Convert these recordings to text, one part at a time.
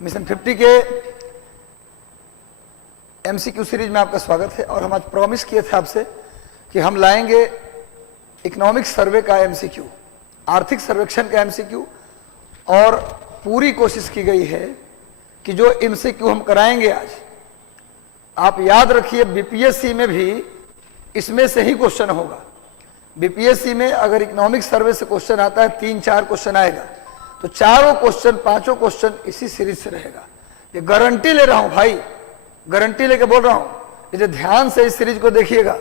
Mission 50 के MCQ series में आपका स्वागत है। और हम आज प्रॉमिस किए थे आपसे कि हम लाएंगे इकोनॉमिक सर्वे का एमसीक्यू, आर्थिक सर्वेक्षण का एमसीक्यू, और पूरी कोशिश की गई है कि जो एमसीक्यू हम कराएंगे आज, आप याद रखिए बीपीएससी में भी इसमें से ही क्वेश्चन होगा। बीपीएससी में अगर इकोनॉमिक सर्वे से क्वेश्चन आता है, 3-4 क्वेश्चन आएगा, तो चारों क्वेश्चन, 5 क्वेश्चन इसी सीरीज से रहेगा। ये गारंटी ले रहा हूं भाई, गारंटी लेके बोल रहा हूं। इसे ध्यान से इस सीरीज को देखिएगा।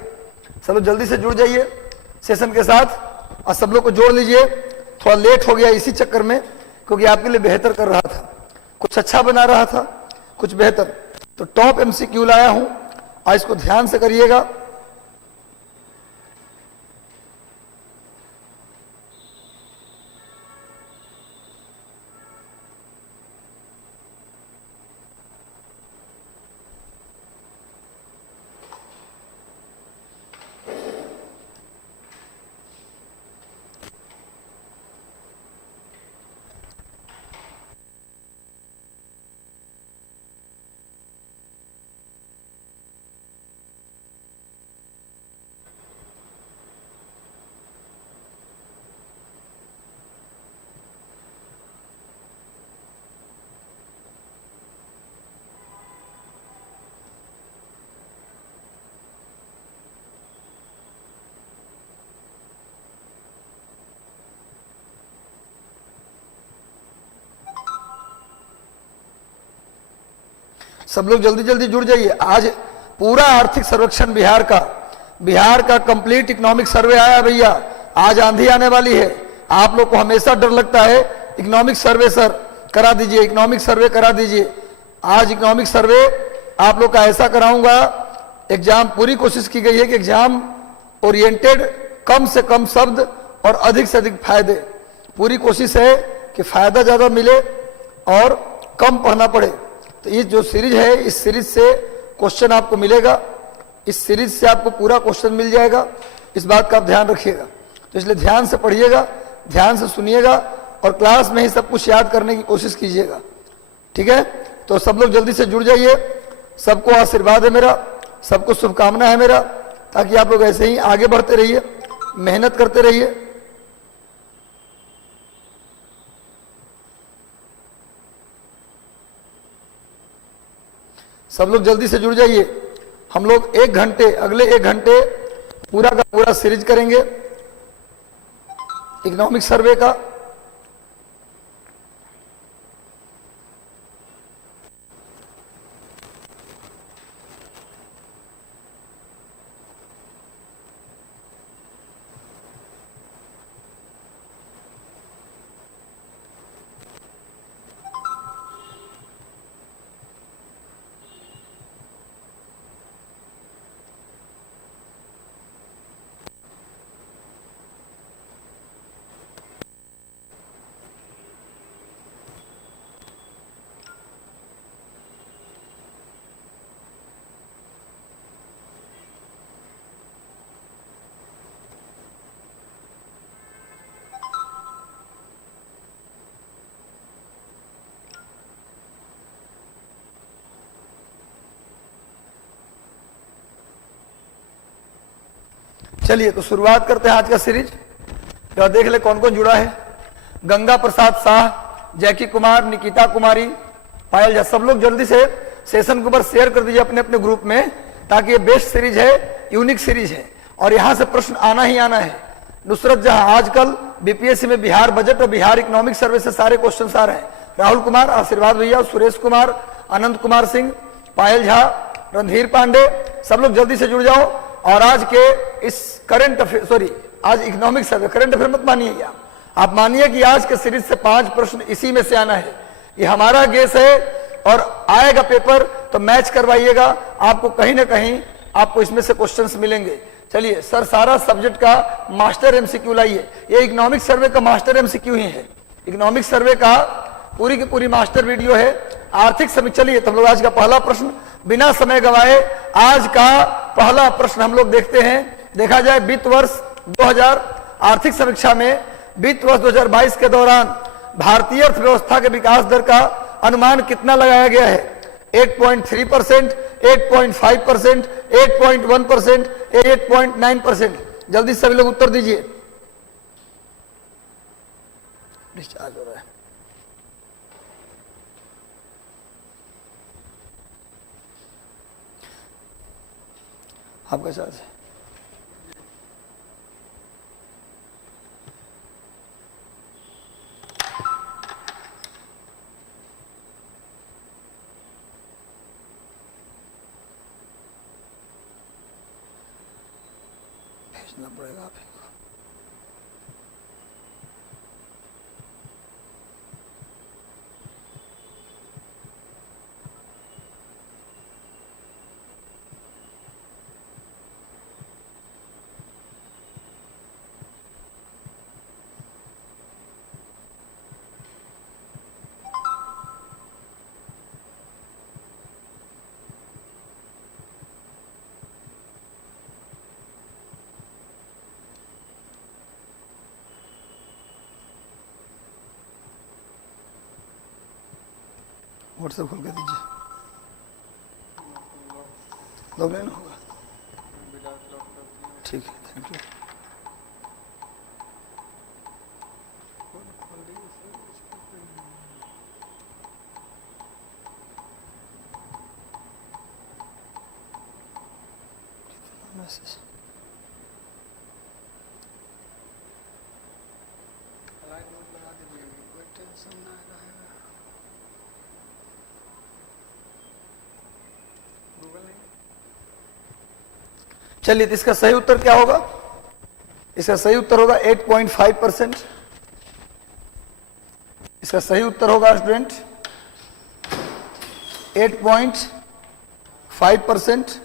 सब लोग जल्दी से जुड़ जाइए सेशन के साथ और सब लोग को जोड़ लीजिए। थोड़ा लेट हो गया इसी चक्कर में, क्योंकि आपके लिए बेहतर कर रहा था, कुछ अच्छा बना रहा था, कुछ बेहतर। तो टॉप एमसीक्यू लाया हूं, आज इसको ध्यान से करिएगा। सब लोग जल्दी जल्दी जुड़ जाइए। आज पूरा आर्थिक सर्वेक्षण बिहार का कंप्लीट इकोनॉमिक सर्वे आया भैया। आज आंधी आने वाली है। आप लोग को हमेशा डर लगता है इकोनॉमिक सर्वे सर करा दीजिए, इकोनॉमिक सर्वे करा दीजिए। आज इकोनॉमिक सर्वे आप लोग का ऐसा कराऊंगा। एग्जाम पूरी कोशिश की गई है कि एग्जाम ओरिएंटेड, कम से कम शब्द और अधिक से अधिक फायदे। पूरी कोशिश है कि फायदा ज्यादा मिले और कम पढ़ना पड़े। तो ये जो सीरीज है, इस सीरीज से क्वेश्चन आपको मिलेगा, इस सीरीज से आपको पूरा क्वेश्चन मिल जाएगा। इस बात का आप ध्यान रखिएगा। तो इसलिए ध्यान से पढ़िएगा, ध्यान से सुनिएगा और क्लास में ही सब कुछ याद करने की कोशिश कीजिएगा। ठीक है, तो सब लोग जल्दी से जुड़ जाइए। सबको आशीर्वाद है मेरा, सबको शुभकामना है मेरा, ताकि आप लोग ऐसे ही आगे बढ़ते रहिए, मेहनत करते रहिए। सब लोग जल्दी से जुड़ जाइए। हम लोग 1 घंटे, अगले 1 घंटे पूरा का पूरा सीरीज करेंगे इकोनॉमिक सर्वे का। चलिए तो शुरुआत करते हैं आज का सीरीज। तो देख ले कौन कौन जुड़ा है। गंगा प्रसाद शाह, जैकी कुमार, निकिता कुमारी, पायल झा। सब लोग जल्दी से सेशन के ऊपर शेयर कर दीजिए अपने अपने ग्रुप में, ताकि ये बेस्ट सीरीज है, यूनिक सीरीज है और यहां से प्रश्न आना ही आना है। नुसरत जहां, आजकल बीपीएससी में बिहार बजट और बिहार इकोनॉमिक सर्वे से सारे क्वेश्चन आ रहे हैं। राहुल कुमार, आशीर्वाद भैया, सुरेश कुमार, अनंत कुमार सिंह, पायल झा, रणधीर पांडे, सब लोग जल्दी से जुड़ जाओ। और आज के इस करंट अफेयर, सॉरी आज इकोनॉमिक सर्वे, करंट अफेयर मत मानिए आप मानिए कि आज के सीरीज से 5 प्रश्न इसी में से आना है। ये हमारा गेस है और आएगा पेपर तो मैच करवाइएगा। आपको कहीं ना कहीं आपको इसमें से क्वेश्चंस मिलेंगे। चलिए सर, सारा सब्जेक्ट का मास्टर एमसीक्यू लाइए। ये इकोनॉमिक सर्वे का मास्टर एमसीक्यू ही है। इकोनॉमिक सर्वे का पूरी की पूरी मास्टर वीडियो है। आर्थिक समीक्षा। चलिए तो हम लोग आज का पहला प्रश्न बिना समय गवाए आज का पहला प्रश्न हम लोग देखते हैं। देखा जाए वित्त वर्ष 2000 आर्थिक समीक्षा में वित्त वर्ष 2022 के दौरान भारतीय अर्थव्यवस्था के विकास दर का अनुमान कितना लगाया गया है? 8.3%, 8.5%, 8.1%, 8.9%। जल्दी सभी लोग उत्तर दीजिए। डिस्चार्ज हो रहा है। आपका चार्ज है। भेजना पड़ेगा आप ही को। व्हाट्सएप खोल के दीजिए। लॉग लेना होगा। ठीक है, थैंक यू। मैसेज चलिए, तो इसका सही उत्तर क्या होगा? इसका सही उत्तर होगा 8.5%। इसका सही उत्तर होगा स्टूडेंट 8.5%।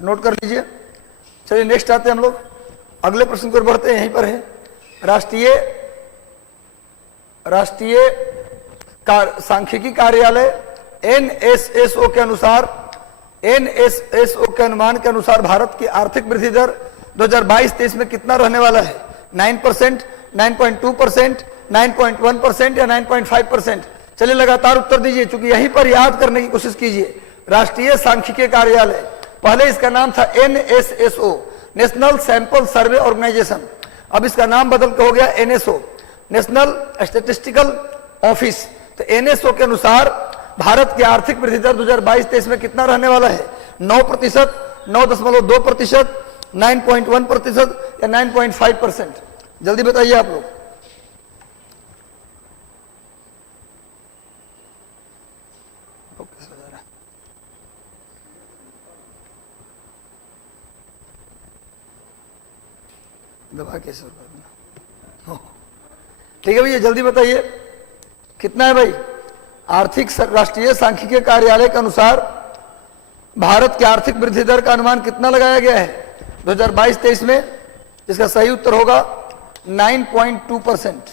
नोट कर लीजिए। चलिए नेक्स्ट आते हैं हम लोग, अगले प्रश्न की ओर बढ़ते हैं। यहीं पर है राष्ट्रीय सांख्यिकी कार्यालय NSSO के अनुसार, NSSO के अनुमान के अनुसार भारत की आर्थिक वृद्धि दर 2022-23 में कितना रहने वाला है? 9%, 9.2%, 9.1% या 9.5%? चलिए लगातार उत्तर दीजिए, क्योंकि यहीं पर याद करने की कोशिश कीजिए। राष्ट्रीय सांख्यिकी कार्यालय, पहले इसका नाम था NSSO, national sample survey organisation. अब इसका नाम बदल के हो गया NSO, नेशनल स्टैटिस्टिकल ऑफिस। तो NSO के अनुसार भारत की आर्थिक वृद्धि दर 2022-23 में कितना रहने वाला है? 9%, 9.2%, 9.1% या 9.5%? जल्दी बताइए आप लोग। दबा कैसे? ठीक है भैया, जल्दी बताइए कितना है भाई? राष्ट्रीय सांख्यिकी कार्यालय के अनुसार भारत की आर्थिक वृद्धि दर का अनुमान कितना लगाया गया है 2022-23 में? इसका सही उत्तर होगा 9.2%।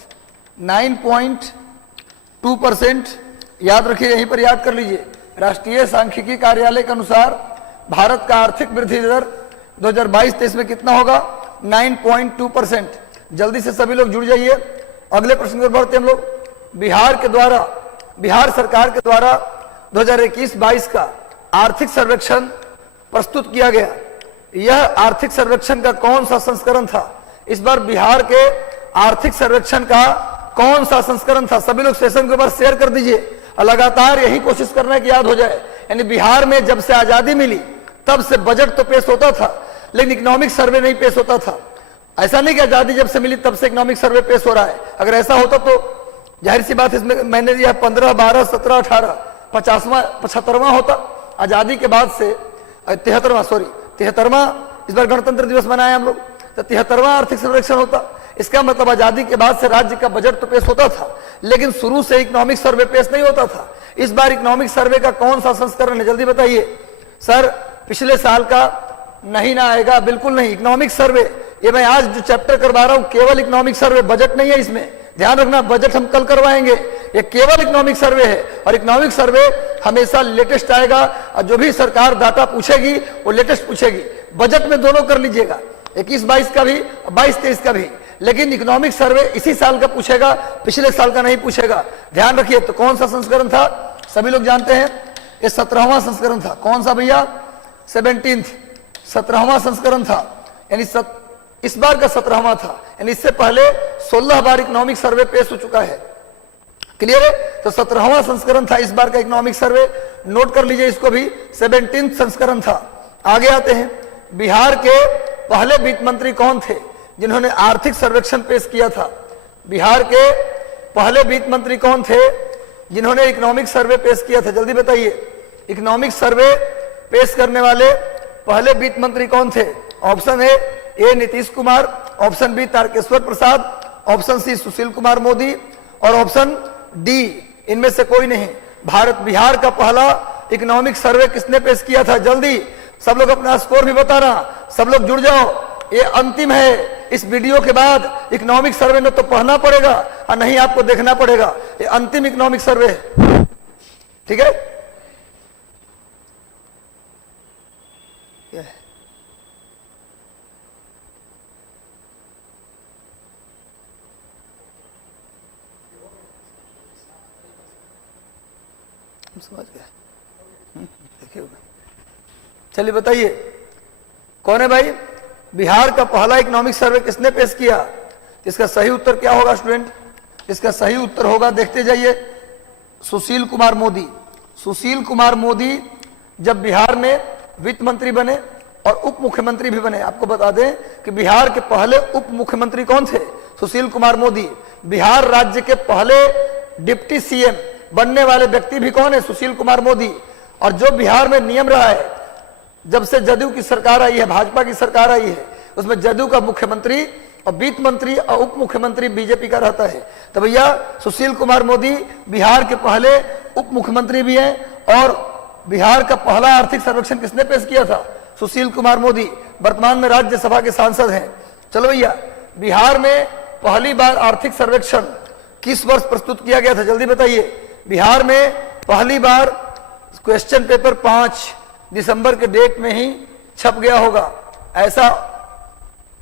9.2% याद रखिए, यहीं पर याद कर लीजिए। राष्ट्रीय सांख्यिकी कार्यालय के अनुसार भारत का आर्थिक वृद्धि दर 2022-23 में कितना होगा? 9.2%। जल्दी से सभी लोग जुड़ जाइए। अगले प्रश्न पर बढ़ते हम लोग। बिहार सरकार के द्वारा 2021-22 का आर्थिक सर्वेक्षण प्रस्तुत किया गया। यह आर्थिक सर्वेक्षण का कौन सा संस्करण था? इस बार बिहार के आर्थिक सर्वेक्षण का कौन सा संस्करण था? सभी लोग सेशन के ऊपर शेयर कर दीजिए और लगातार यही कोशिश करना है कि याद हो जाए। यानी बिहार में जब से आजादी मिली तब से बजट तो पेश होता था, लेकिन इकोनॉमिक सर्वे नहीं पेश होता था। ऐसा नहीं कि आजादी जब से मिली तब से इकोनॉमिक सर्वे पेश हो रहा है। अगर ऐसा होता तो जाहिर सी बात, इसमें मैंने दिया 15, 12, 17, 18, 75वां होता। आजादी के बाद से 73वां इस बार गणतंत्र दिवस मनाए हम लोग, तो 73वां आर्थिक सर्वेक्षण होता। इसका मतलब आजादी के बाद से राज्य का बजट तो पेश होता था, लेकिन शुरू से इकोनॉमिक सर्वे पेश नहीं होता था। इस बार इकोनॉमिक सर्वे का कौन सा संस्करण है? जल्दी बताइए। सर पिछले साल का नहीं ना आएगा, बिल्कुल नहीं। इकोनॉमिक सर्वे, ये मैं आज जो चैप्टर करवा रहा हूं केवल इकोनॉमिक सर्वे, बजट नहीं है इसमें। ध्यान रखना, बजट हम कल करवाएंगे, ये केवल इकोनॉमिक सर्वे है। और इकोनॉमिक सर्वे हमेशा लेटेस्ट आएगा, और जो भी सरकार डाटा पूछेगी वो लेटेस्ट पूछेगी। बजट में दोनों कर लीजिएगा, 21-22 का भी, 22-23 का भी। लेकिन इकोनॉमिक सर्वे इसी साल का पूछेगा, पिछले साल का नहीं पूछेगा, ध्यान रखिए। तो कौन सा संस्करण था, सभी लोग जानते हैं, ये 17वां संस्करण था। कौन सा भैया, 17th, 17वां संस्करण था, यानी इस बार का 17वां था, यानी इससे पहले 16 बार इकोनॉमिक सर्वे पेश हो चुका है। क्लियर है? तो 17वां संस्करण था इस बार का इकोनॉमिक सर्वे, नोट कर लीजिए इसको भी, 17th संस्करण था। आगे आते हैं, बिहार के पहले वित्त मंत्री कौन थे जिन्होंने आर्थिक सर्वेक्षण पेश किया था? बिहार के पहले वित्त मंत्री कौन थे जिन्होंने इकोनॉमिक सर्वे पेश किया था? जल्दी बताइए, इकोनॉमिक सर्वे पेश करने वाले पहले वित्त मंत्री कौन थे? Option A Nitish Kumar, option B Tarkeshwar Prasad, option C Sushil Kumar Modi और ऑप्शन डी इनमें से कोई नहीं। बिहार का पहला इकोनॉमिक सर्वे किसने पेश किया था? जल्दी सब लोग अपना स्कोर भी बताना, सब लोग जुड़ जाओ, ये अंतिम है। इस वीडियो के बाद इकोनॉमिक सर्वे में तो पढ़ना पड़ेगा और नहीं आपको देखना पड़ेगा, ये अंतिम इकोनॉमिक सर्वे है, ठीक है? समझ गया, देखिए। चलिए बताइए कौन है भाई? बिहार का पहला इकोनॉमिक सर्वे किसने पेश किया? इसका सही उत्तर क्या होगा स्टूडेंट? इसका सही उत्तर होगा, देखते जाइए, सुशील कुमार मोदी। सुशील कुमार मोदी जब बिहार में वित्त मंत्री बने और उप मुख्यमंत्री भी बने। आपको बता दें कि बिहार के पहले उप मुख्यमंत्री कौन थे? सुशील कुमार मोदी। बिहार राज्य के पहले डिप्टी सीएम बनने वाले व्यक्ति भी कौन है? सुशील कुमार मोदी। और जो बिहार में नियम रहा है, जब से जदयू की सरकार आई है, भाजपा की सरकार आई है, उसमें जदयू का मुख्यमंत्री और वित्त मंत्री और उप मुख्यमंत्री बीजेपी का रहता है। तो भैया सुशील कुमार मोदी बिहार के पहले उप मुख्यमंत्री भी हैं और बिहार का पहला आर्थिक सर्वेक्षण किसने पेश किया था? सुशील कुमार मोदी। वर्तमान में राज्यसभा के सांसद हैं। चलो भैया, बिहार में पहली बार आर्थिक सर्वेक्षण किस वर्ष प्रस्तुत किया गया था? जल्दी बताइए। बिहार में पहली बार क्वेश्चन पेपर 5 दिसंबर के डेट में ही छप गया होगा, ऐसा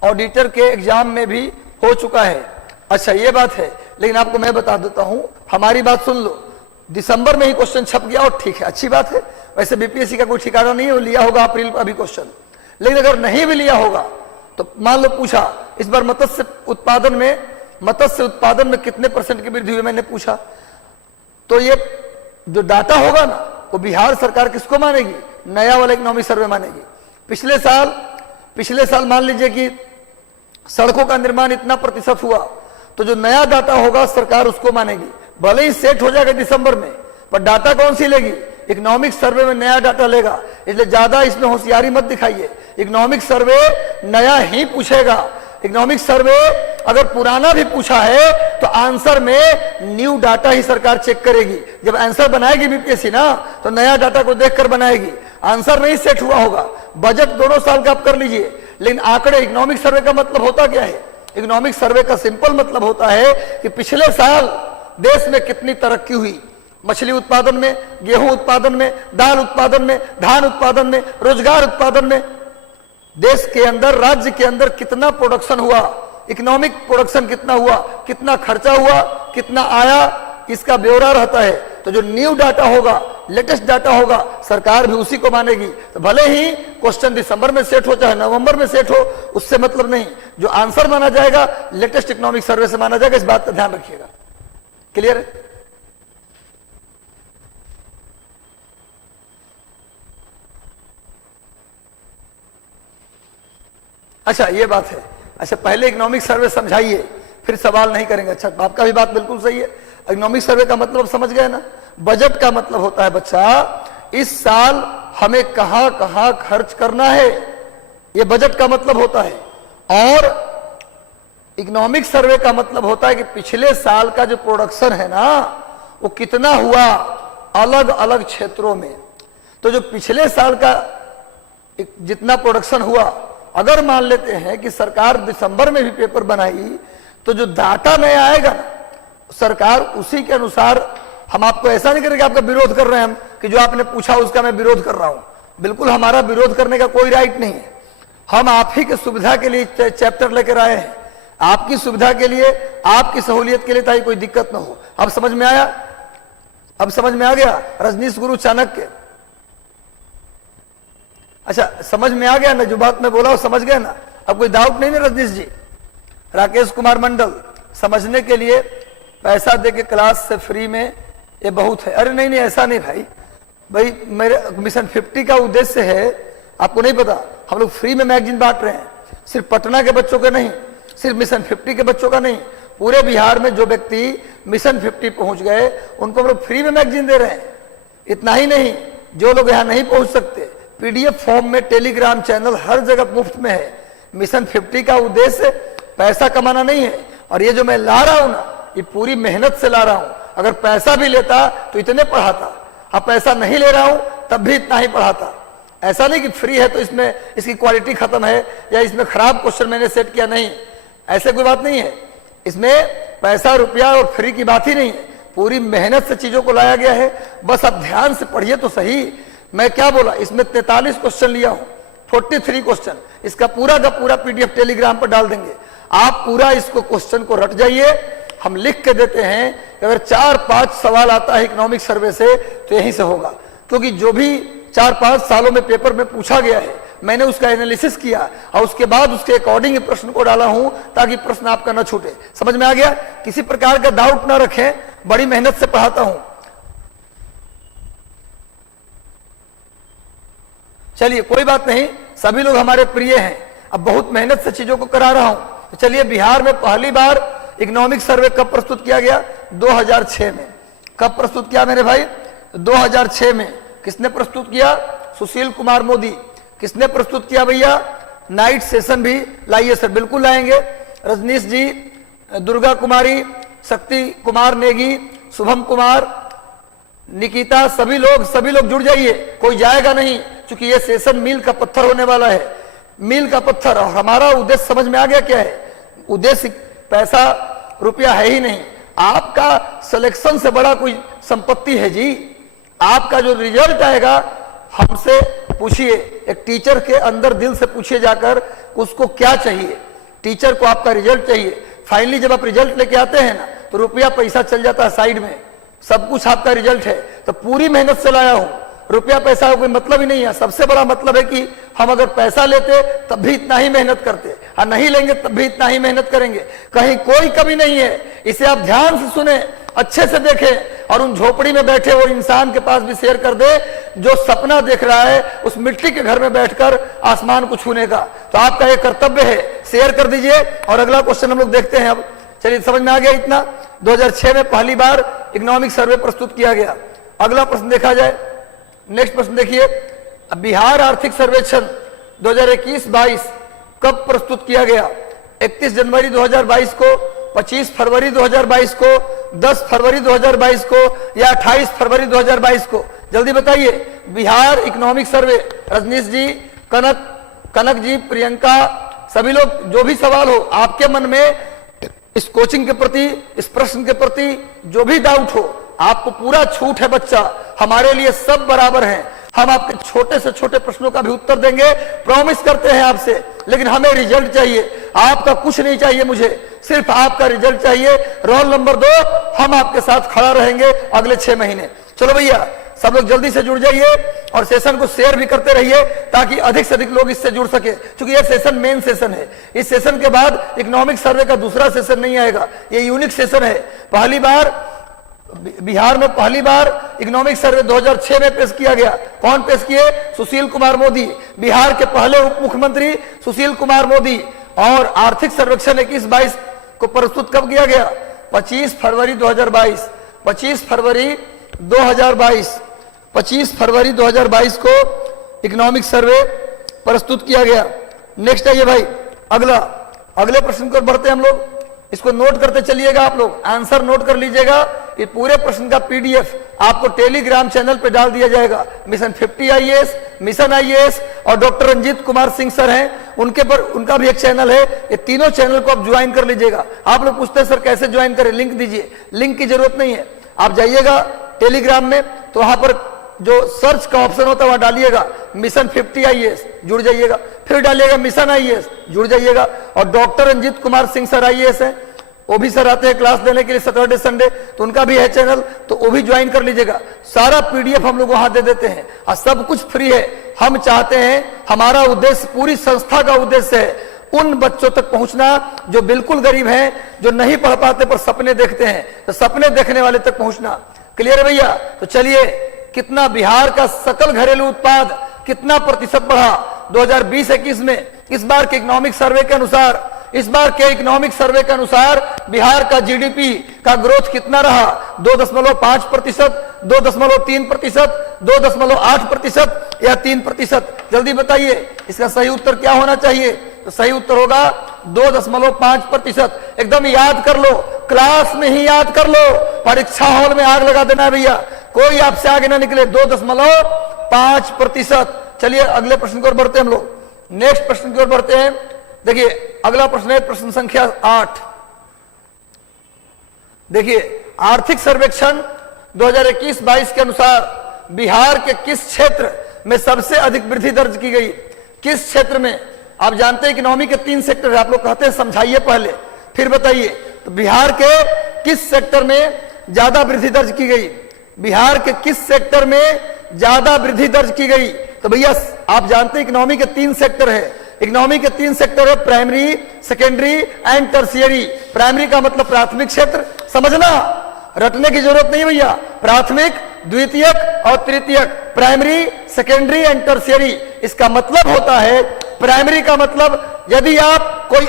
ऑडिटर के एग्जाम में भी हो चुका है। अच्छा ये बात है, लेकिन आपको मैं बता देता हूं, हमारी बात सुन लो, दिसंबर में ही क्वेश्चन छप गया और ठीक है, अच्छी बात है। वैसे बीपीएससी का कोई ठिकाना नहीं है, वो लिया होगा अप्रैल का भी क्वेश्चन। लेकिन अगर नहीं भी लिया होगा तो मान लो पूछा इस बार मत्स्य उत्पादन में कितने % की वृद्धि हुई, मैंने पूछा, तो ये जो डाटा होगा ना, वो बिहार सरकार किसको मानेगी? नया वाला इकोनॉमिक सर्वे मानेगी। पिछले साल मान लीजिए कि सड़कों का निर्माण इतना % हुआ, तो जो नया डाटा होगा सरकार उसको मानेगी। भले ही सेट हो जाएगा दिसंबर में, पर डाटा कौन सी लेगी? इकोनॉमिक सर्वे में नया डाटा लेगा। इसलिए ज्यादा इसमें होशियारी मत दिखाइए, इकोनॉमिक सर्वे नया ही पूछेगा। इकोनॉमिक सर्वे अगर पुराना भी पूछा है तो आंसर में न्यू डाटा ही सरकार चेक करेगी। जब आंसर बनाएगी बीपीएससी ना, तो नया डाटा को देखकर बनाएगी, आंसर नहीं सेट हुआ होगा। बजट दोनों साल का आप कर लीजिए, लेकिन आंकड़े, इकोनॉमिक सर्वे का मतलब होता क्या है? इकोनॉमिक सर्वे का सिंपल मतलब होता है कि पिछले साल देश में कितनी तरक्की हुई, मछली उत्पादन में, गेहूं उत्पादन में, दाल उत्पादन में, धान उत्पादन में, रोजगार उत्पादन में, देश के अंदर, राज्य के अंदर कितना प्रोडक्शन हुआ, इकोनॉमिक प्रोडक्शन कितना हुआ, कितना खर्चा हुआ, कितना आया, इसका ब्यौरा रहता है। तो जो न्यू डाटा होगा, लेटेस्ट डाटा होगा, सरकार भी उसी को मानेगी। तो भले ही क्वेश्चन दिसंबर में सेट हो चाहे नवंबर में सेट हो, उससे मतलब नहीं, जो आंसर माना जाएगा लेटेस्ट इकोनॉमिक सर्वे से माना जाएगा। इस बात का ध्यान रखिएगा। क्लियर है? अच्छा ये बात है। अच्छा पहले इकोनॉमिक सर्वे समझाइए, फिर सवाल नहीं करेंगे। अच्छा आपका भी बात बिल्कुल सही है। इकोनॉमिक सर्वे का मतलब समझ गए ना? बजट का मतलब होता है बच्चा, इस साल हमें कहां कहां खर्च करना है, यह बजट का मतलब होता है। और इकोनॉमिक सर्वे का मतलब होता है कि पिछले साल का जो प्रोडक्शन है ना, वो कितना हुआ अलग अलग क्षेत्रों में। तो जो पिछले साल का जितना प्रोडक्शन हुआ, अगर मान लेते हैं कि सरकार दिसंबर में भी पेपर बनाई, तो जो डाटा नया आएगा ना, सरकार उसी के अनुसार, हम आपको ऐसा नहीं करेंगे आपका विरोध कर रहे हैं हम कि जो आपने पूछा उसका मैं विरोध कर रहा हूं। बिल्कुल हमारा विरोध करने का कोई राइट नहीं है। हम आप ही के सुविधा के लिए चैप्टर लेकर आए हैं। आपकी सुविधा के लिए, आपकी सहूलियत के लिए, ताकि कोई दिक्कत ना हो। अब समझ में आया? अब समझ में आ गया रजनीश गुरु चाणक्य? अच्छा, समझ में आ गया ना? जो बात मैं बोला वो समझ गए ना? अब कोई डाउट नहीं ना रजनीश जी? राकेश कुमार मंडल, समझने के लिए पैसा दे के क्लास से फ्री में ये बहुत है। अरे नहीं नहीं, ऐसा नहीं भाई मेरे मिशन 50 का उद्देश्य है, आपको नहीं पता, हम लोग फ्री में मैगजीन बांट रहे हैं। सिर्फ पटना के बच्चों का नहीं, सिर्फ मिशन 50 के बच्चों का नहीं, पूरे बिहार में जो व्यक्ति मिशन 50 पहुंच गए उनको हम लोग फ्री में मैगजीन दे रहे हैं। इतना ही नहीं, जो लोग यहाँ नहीं पहुंच सकते, पीडीएफ फॉर्म में टेलीग्राम चैनल हर जगह मुफ्त में है। मिशन 50 का उद्देश्य पैसा कमाना नहीं है, और ये जो मैं ला रहा हूं ना, ये पूरी मेहनत से ला रहा हूं। अगर पैसा भी लेता तो इतने पढ़ाता, अब पैसा नहीं ले रहा हूं तब भी इतना ही पढ़ाता। ऐसा नहीं कि फ्री है तो इसमें इसकी क्वालिटी खत्म है या इसमें खराब क्वेश्चन मैंने सेट किया, नहीं, ऐसे कोई बात नहीं है। इसमें पैसा रुपया और फ्री की बात ही नहीं है, पूरी मेहनत से चीजों को लाया गया है। बस आप ध्यान से पढ़िए तो सही। मैं क्या बोला, इसमें 43 क्वेश्चन लिया हूं, 43 क्वेश्चन, इसका पूरा का पूरा पीडीएफ टेलीग्राम पर डाल देंगे। आप पूरा इसको क्वेश्चन को रट जाइए। हम लिख के देते हैं कि अगर 4-5 सवाल आता है इकोनॉमिक सर्वे से तो यहीं से होगा, क्योंकि जो भी 4-5 सालों में पेपर में पूछा गया है मैंने उसका एनालिसिस किया और उसके बाद उसके अकॉर्डिंग प्रश्न को डाला हूं ताकि प्रश्न आपका न छूटे। समझ में आ गया? किसी प्रकार का डाउट ना रखें, बड़ी मेहनत से पढ़ाता हूं। चलिए कोई बात नहीं, सभी लोग हमारे प्रिय हैं, अब बहुत मेहनत से चीजों को करा रहा हूं। तो चलिए, बिहार में पहली बार इकोनॉमिक सर्वे कब प्रस्तुत किया गया? 2006 में। कब प्रस्तुत किया मेरे भाई? 2006 में। किसने प्रस्तुत किया? सुशील कुमार मोदी। किसने प्रस्तुत किया भैया? नाइट सेशन भी लाइए सर, बिल्कुल लाएंगे। रजनीश जी, दुर्गा कुमारी, शक्ति कुमार नेगी, शुभम कुमार, निकिता, सभी लोग जुड़ जाइए, कोई जाएगा नहीं, क्योंकि ये सेशन मील का पत्थर होने वाला है, मील का पत्थर। और हमारा उद्देश्य समझ में आ गया क्या है? उद्देश्य पैसा रुपया है ही नहीं, आपका सिलेक्शन से बड़ा कोई संपत्ति है जी। आपका जो रिजल्ट आएगा, हमसे पूछिए, एक टीचर के अंदर दिल से पूछिए जाकर उसको क्या चाहिए। टीचर को आपका रिजल्ट चाहिए। फाइनली जब आप रिजल्ट लेके आते हैं ना, तो रुपया पैसा चल जाता है साइड में, सब कुछ आपका रिजल्ट है। तो पूरी मेहनत से लाया हूं, रुपया पैसा का कोई मतलब ही नहीं है। सबसे बड़ा मतलब है कि हम अगर पैसा लेते तब भी इतना ही मेहनत करते, और नहीं लेंगे तब भी इतना ही मेहनत करेंगे, कहीं कोई कमी नहीं है। इसे आप ध्यान से सुने, अच्छे से देखें, और उन झोपड़ी में बैठे वो इंसान के पास भी शेयर कर दे जो सपना देख रहा है उस मिट्टी के घर में बैठकर आसमान को छूने का। तो आपका ये कर्तव्य है, शेयर कर दीजिए। और अगला क्वेश्चन हम लोग देखते हैं। अब चलिए, समझ में आ गया इतना? 2006 में पहली बार इकोनॉमिक सर्वे प्रस्तुत किया गया। अगला प्रश्न देखा जाए, नेक्स्ट प्रश्न देखिए, बिहार आर्थिक सर्वेक्षण 2021-22 कब प्रस्तुत किया गया? 31 जनवरी 2022 को, 25 फरवरी 2022 को, 10 फरवरी 2022 को, या 28 फरवरी 2022 को? जल्दी बताइए। बिहार इकोनॉमिक सर्वे, रजनीश जी, कनक जी, प्रियंका, सभी लोग, जो भी सवाल हो आपके मन में, इस कोचिंग के प्रति, इस प्रश्न के प्रति जो भी डाउट हो, आपको पूरा छूट है बच्चा। हमारे लिए सब बराबर हैं, हम आपके छोटे से छोटे प्रश्नों का भी उत्तर देंगे, प्रॉमिस करते हैं आपसे। लेकिन हमें रिजल्ट चाहिए, आपका कुछ नहीं चाहिए, मुझे सिर्फ आपका रिजल्ट चाहिए। रोल नंबर 2, हम आपके साथ खड़ा रहेंगे अगले 6 महीने। चलो भैया, सब लोग जल्दी से जुड़ जाइए और सेशन को शेयर भी करते रहिए ताकि अधिक से अधिक लोग इससे जुड़ सके, क्योंकि यह सेशन मेन सेशन है। इस सेशन के बाद इकोनॉमिक सर्वे का दूसरा सेशन नहीं आएगा, ये यूनिक सेशन है। पहली बार बिहार में पहली बार इकोनॉमिक सर्वे 2006 में पेश किया गया। कौन पेश किए? सुशील कुमार मोदी, बिहार के पहले उप मुख्यमंत्री सुशील कुमार मोदी। और आर्थिक सर्वेक्षण 21-22 को प्रस्तुत कब किया गया? 25 फरवरी 2022। 25 फरवरी 2022, 25 फरवरी 2022 को इकोनॉमिक सर्वे प्रस्तुत किया गया। नेक्स्ट आइए भाई, अगले प्रश्न को बढ़ते हैं हम लोग। इसको नोट करते चलिएगा, आप लोग आंसर नोट कर लीजिएगा। ये पूरे प्रश्न का पीडीएफ आपको टेलीग्राम चैनल पे डाल दिया जाएगा। मिशन 50 आईएएस, मिशन आईएएस और डॉक्टर रंजीत कुमार सिंह सर हैं, उनके पर उनका भी एक चैनल है। ये तीनों चैनल को आप ज्वाइन कर लीजिएगा। आप लोग पूछते हैं सर कैसे ज्वाइन करें, लिंक दीजिए। लिंक की जरूरत नहीं है, आप जाइएगा टेलीग्राम में, तो वहां पर जो सर्च का ऑप्शन होता है वहां डालिएगा मिशन 50 आईएएस, जुड़ जाइएगा। फिर डालिएगा मिशन आईएएस, जुड़ जाइएगा। और doctor Ranjit Kumar Singh sir IAS है, वो भी सर आते हैं क्लास देने के लिए सैटरडे संडे, तो उनका भी है चैनल, तो वो भी ज्वाइन कर लीजिएगा। सारा पीडीएफ हम लोग वहां दे देते हैं और सब कुछ फ्री है। हम चाहते हैं, हमारा उद्देश्य, पूरी संस्था का उद्देश्य है उन बच्चों तक पहुंचना जो बिल्कुल गरीब हैं, जो नहीं पढ़ पाते पर सपने देखते हैं, तो सपने देखने वाले तक पहुंचना। क्लियर है भैया? तो चलिए, कितना बिहार का सकल घरेलू उत्पाद कितना प्रतिशत बढ़ा 2020-21 में? इस बार के इकोनॉमिक सर्वे के अनुसार बिहार का जीडीपी का ग्रोथ कितना रहा? 2.5%, 2.3%, 2.8% या 3%? जल्दी बताइए, इसका सही उत्तर क्या होना चाहिए? तो सही उत्तर होगा 2.5%। एकदम याद कर लो, क्लास में ही याद कर लो, परीक्षा हॉल में आग लगा देना है भैया, कोई आपसे आगे ना निकले। 2.5%। चलिए अगले प्रश्न की ओर बढ़ते हैं हम लोग, नेक्स्ट प्रश्न की ओर बढ़ते हैं। देखिए अगला प्रश्न है प्रश्न संख्या 8। देखिए, आर्थिक सर्वेक्षण 2021-22 के अनुसार बिहार के किस क्षेत्र में सबसे अधिक वृद्धि दर्ज की गई? किस क्षेत्र में? आप जानते हैं इकोनॉमी के 3 सेक्टर है, आप लोग कहते हैं समझाइए पहले फिर बताइए। तो बिहार के किस सेक्टर में ज्यादा वृद्धि दर्ज की गई? बिहार के किस सेक्टर में ज्यादा वृद्धि दर्ज की गई? तो भैया आप जानते हैं इकोनॉमी के 3 सेक्टर है। इकोनॉमी के 3 सेक्टर है, primary, secondary and tertiary. Primary का मतलब प्राथमिक क्षेत्र, समझना, रटने की जरूरत नहीं भैया। प्राथमिक, द्वितीयक और तृतीयक, प्राइमरी, सेकेंडरी एंड टर्शियरी। इसका मतलब होता है, प्राइमरी का मतलब यदि आप कोई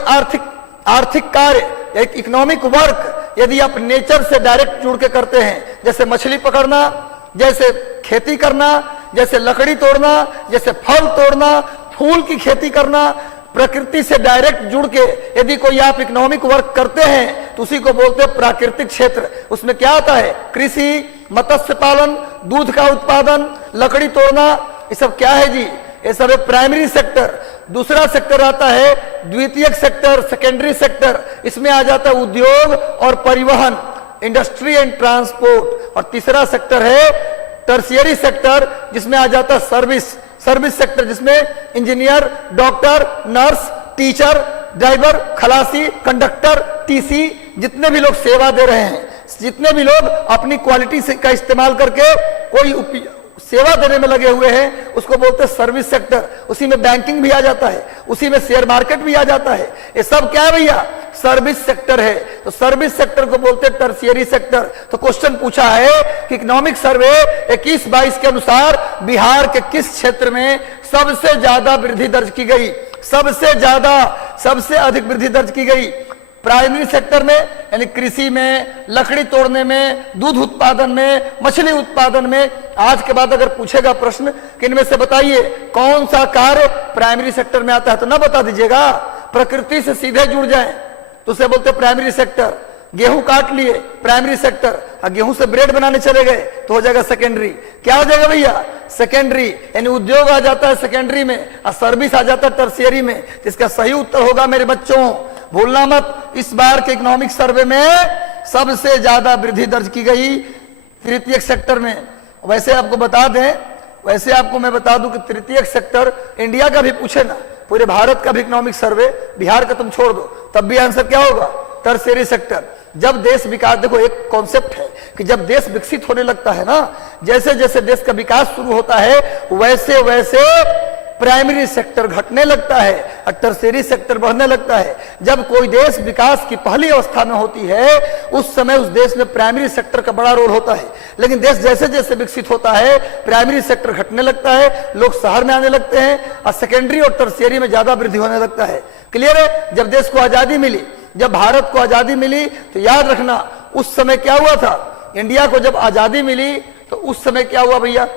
आर्थिक कार्य, एक इकोनॉमिक वर्क यदि आप नेचर से डायरेक्ट जुड़ के करते हैं, जैसे मछली पकड़ना, जैसे खेती करना, जैसे लकड़ी तोड़ना, जैसे फल तोड़ना, फूल की खेती करना, प्रकृति से डायरेक्ट जुड़ के यदि कोई आप इकोनॉमिक वर्क करते हैं तो उसी को बोलते हैं प्राकृतिक क्षेत्र। उसमें क्या आता है? कृषि, मत्स्य पालन, दूध का उत्पादन, लकड़ी तोड़ना, ये सब क्या है जी? ये सब है प्राइमरी सेक्टर। दूसरा सेक्टर आता है द्वितीयक सेक्टर, सेकेंडरी सेक्टर। इसमें आ जाता है उद्योग और परिवहन, इंडस्ट्री एंड ट्रांसपोर्ट। और तीसरा सेक्टर है टर्शियरी सेक्टर, जिसमें आ जाता है सर्विस सेक्टर, जिसमें engineer, doctor, nurse, teacher, driver, खलासी, कंडक्टर, टीसी, जितने भी लोग सेवा दे रहे हैं, जितने भी लोग अपनी क्वालिटी से का इस्तेमाल करके कोई सेवा देने में लगे हुए हैं, उसको बोलते हैं सर्विस सेक्टर। उसी में बैंकिंग भी आ जाता है, उसी में शेयर मार्केट भी आ जाता है। ये सब क्या है भैया? सर्विस सेक्टर है। तो सर्विस सेक्टर को बोलते हैं टर्शियरी सेक्टर। तो क्वेश्चन पूछा है कि इकोनॉमिक सर्वे 21-22 के अनुसार बिहार के किस क्षेत्र में सबसे ज्यादा वृद्धि दर्ज की गई? सबसे अधिक वृद्धि दर्ज की गई प्राइमरी सेक्टर में, यानी कृषि में, लकड़ी तोड़ने में, दूध उत्पादन में, मछली उत्पादन में। आज के बाद अगर पूछेगा प्रश्न कि इनमें से बताइए कौन सा कार्य प्राइमरी सेक्टर में आता है, तो ना बता दीजिएगा, प्रकृति से सीधे जुड़ जाए तो उसे बोलते प्राइमरी सेक्टर। गेहूं काट लिए, प्राइमरी सेक्टर। गेहूं से ब्रेड बनाने चले गए तो हो जाएगा सेकेंडरी। क्या हो जाएगा भैया? सेकेंडरी, यानी उद्योग आ जाता है सेकेंडरी में और सर्विस आ जाता है टर्शियरी में। इसका सही उत्तर होगा मेरे बच्चों, भूलना मत, इस बार के इकोनॉमिक सर्वे में सबसे ज्यादा वृद्धि दर्ज की गई तृतीयक सेक्टर में। वैसे आपको मैं बता दूं कि तृतीयक सेक्टर इंडिया का भी पूछे ना, पूरे भारत का भी इकोनॉमिक सर्वे, बिहार का तुम छोड़ दो, तब भी आंसर क्या होगा? Tertiary sector. जब देश विकास, देखो एक कॉन्सेप्ट है कि जब देश विकसित होने लगता है ना, जैसे जैसे देश का विकास शुरू होता है वैसे वैसे प्राइमरी सेक्टर घटने लगता है और टर्शियरी सेक्टर बढ़ने लगता है। जब कोई देश विकास की पहली अवस्था में होती है उस समय उस देश में प्राइमरी सेक्टर का बड़ा रोल होता है, लेकिन देश जैसे जैसे विकसित होता है प्राइमरी सेक्टर घटने लगता है, लोग शहर में आने लगते हैं और सेकेंडरी और टर्शियरी में ज्यादा वृद्धि होने लगता है। क्लियर है? जब देश को आजादी मिली, जब भारत को आजादी मिली, तो याद रखना उस समय क्या हुआ था? इंडिया को जब आजादी मिली तो उस समय क्या हुआ भैया?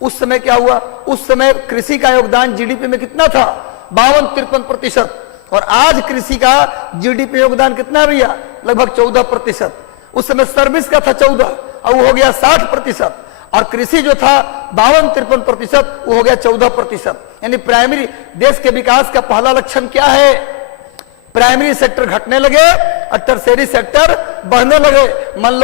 उस समय क्या हुआ? उस समय कृषि का योगदान जीडीपी में कितना था? 52-53%। और आज कृषि का जीडीपी योगदान कितना है भैया? लगभग 14%। उस समय सर्विस का था 14 और वो हो गया 60%। और कृषि जो था 52-53%, वो हो गया 14%। यानी प्राइमरी, देश के विकास का पहला लक्षण क्या है? प्राइमरी सेक्टर घटने लगे और टर्शरी सेक्टर बढ़ने लगे। मान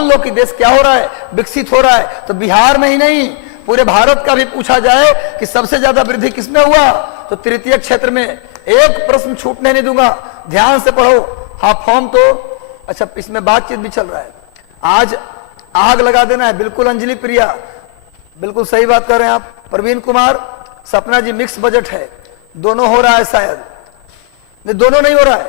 लो कि देश क्या हो रहा है, विकसित हो रहा है। तो बिहार में ही नहीं, पूरे भारत का भी पूछा जाए कि सबसे ज्यादा वृद्धि किसमें हुआ, तो तृतीय क्षेत्र में। एक प्रश्न छूटने नहीं दूंगा, ध्यान से पढ़ो। हाँ फॉर्म तो अच्छा, इसमें बातचीत भी चल रहा है, आज आग लगा देना है। बिल्कुल अंजलि प्रिया, बिल्कुल सही बात कर रहे हैं आप। प्रवीण कुमार, सपना जी, मिक्स बजट है, दोनों हो रहा है शायद, नहीं दोनों नहीं हो रहा है।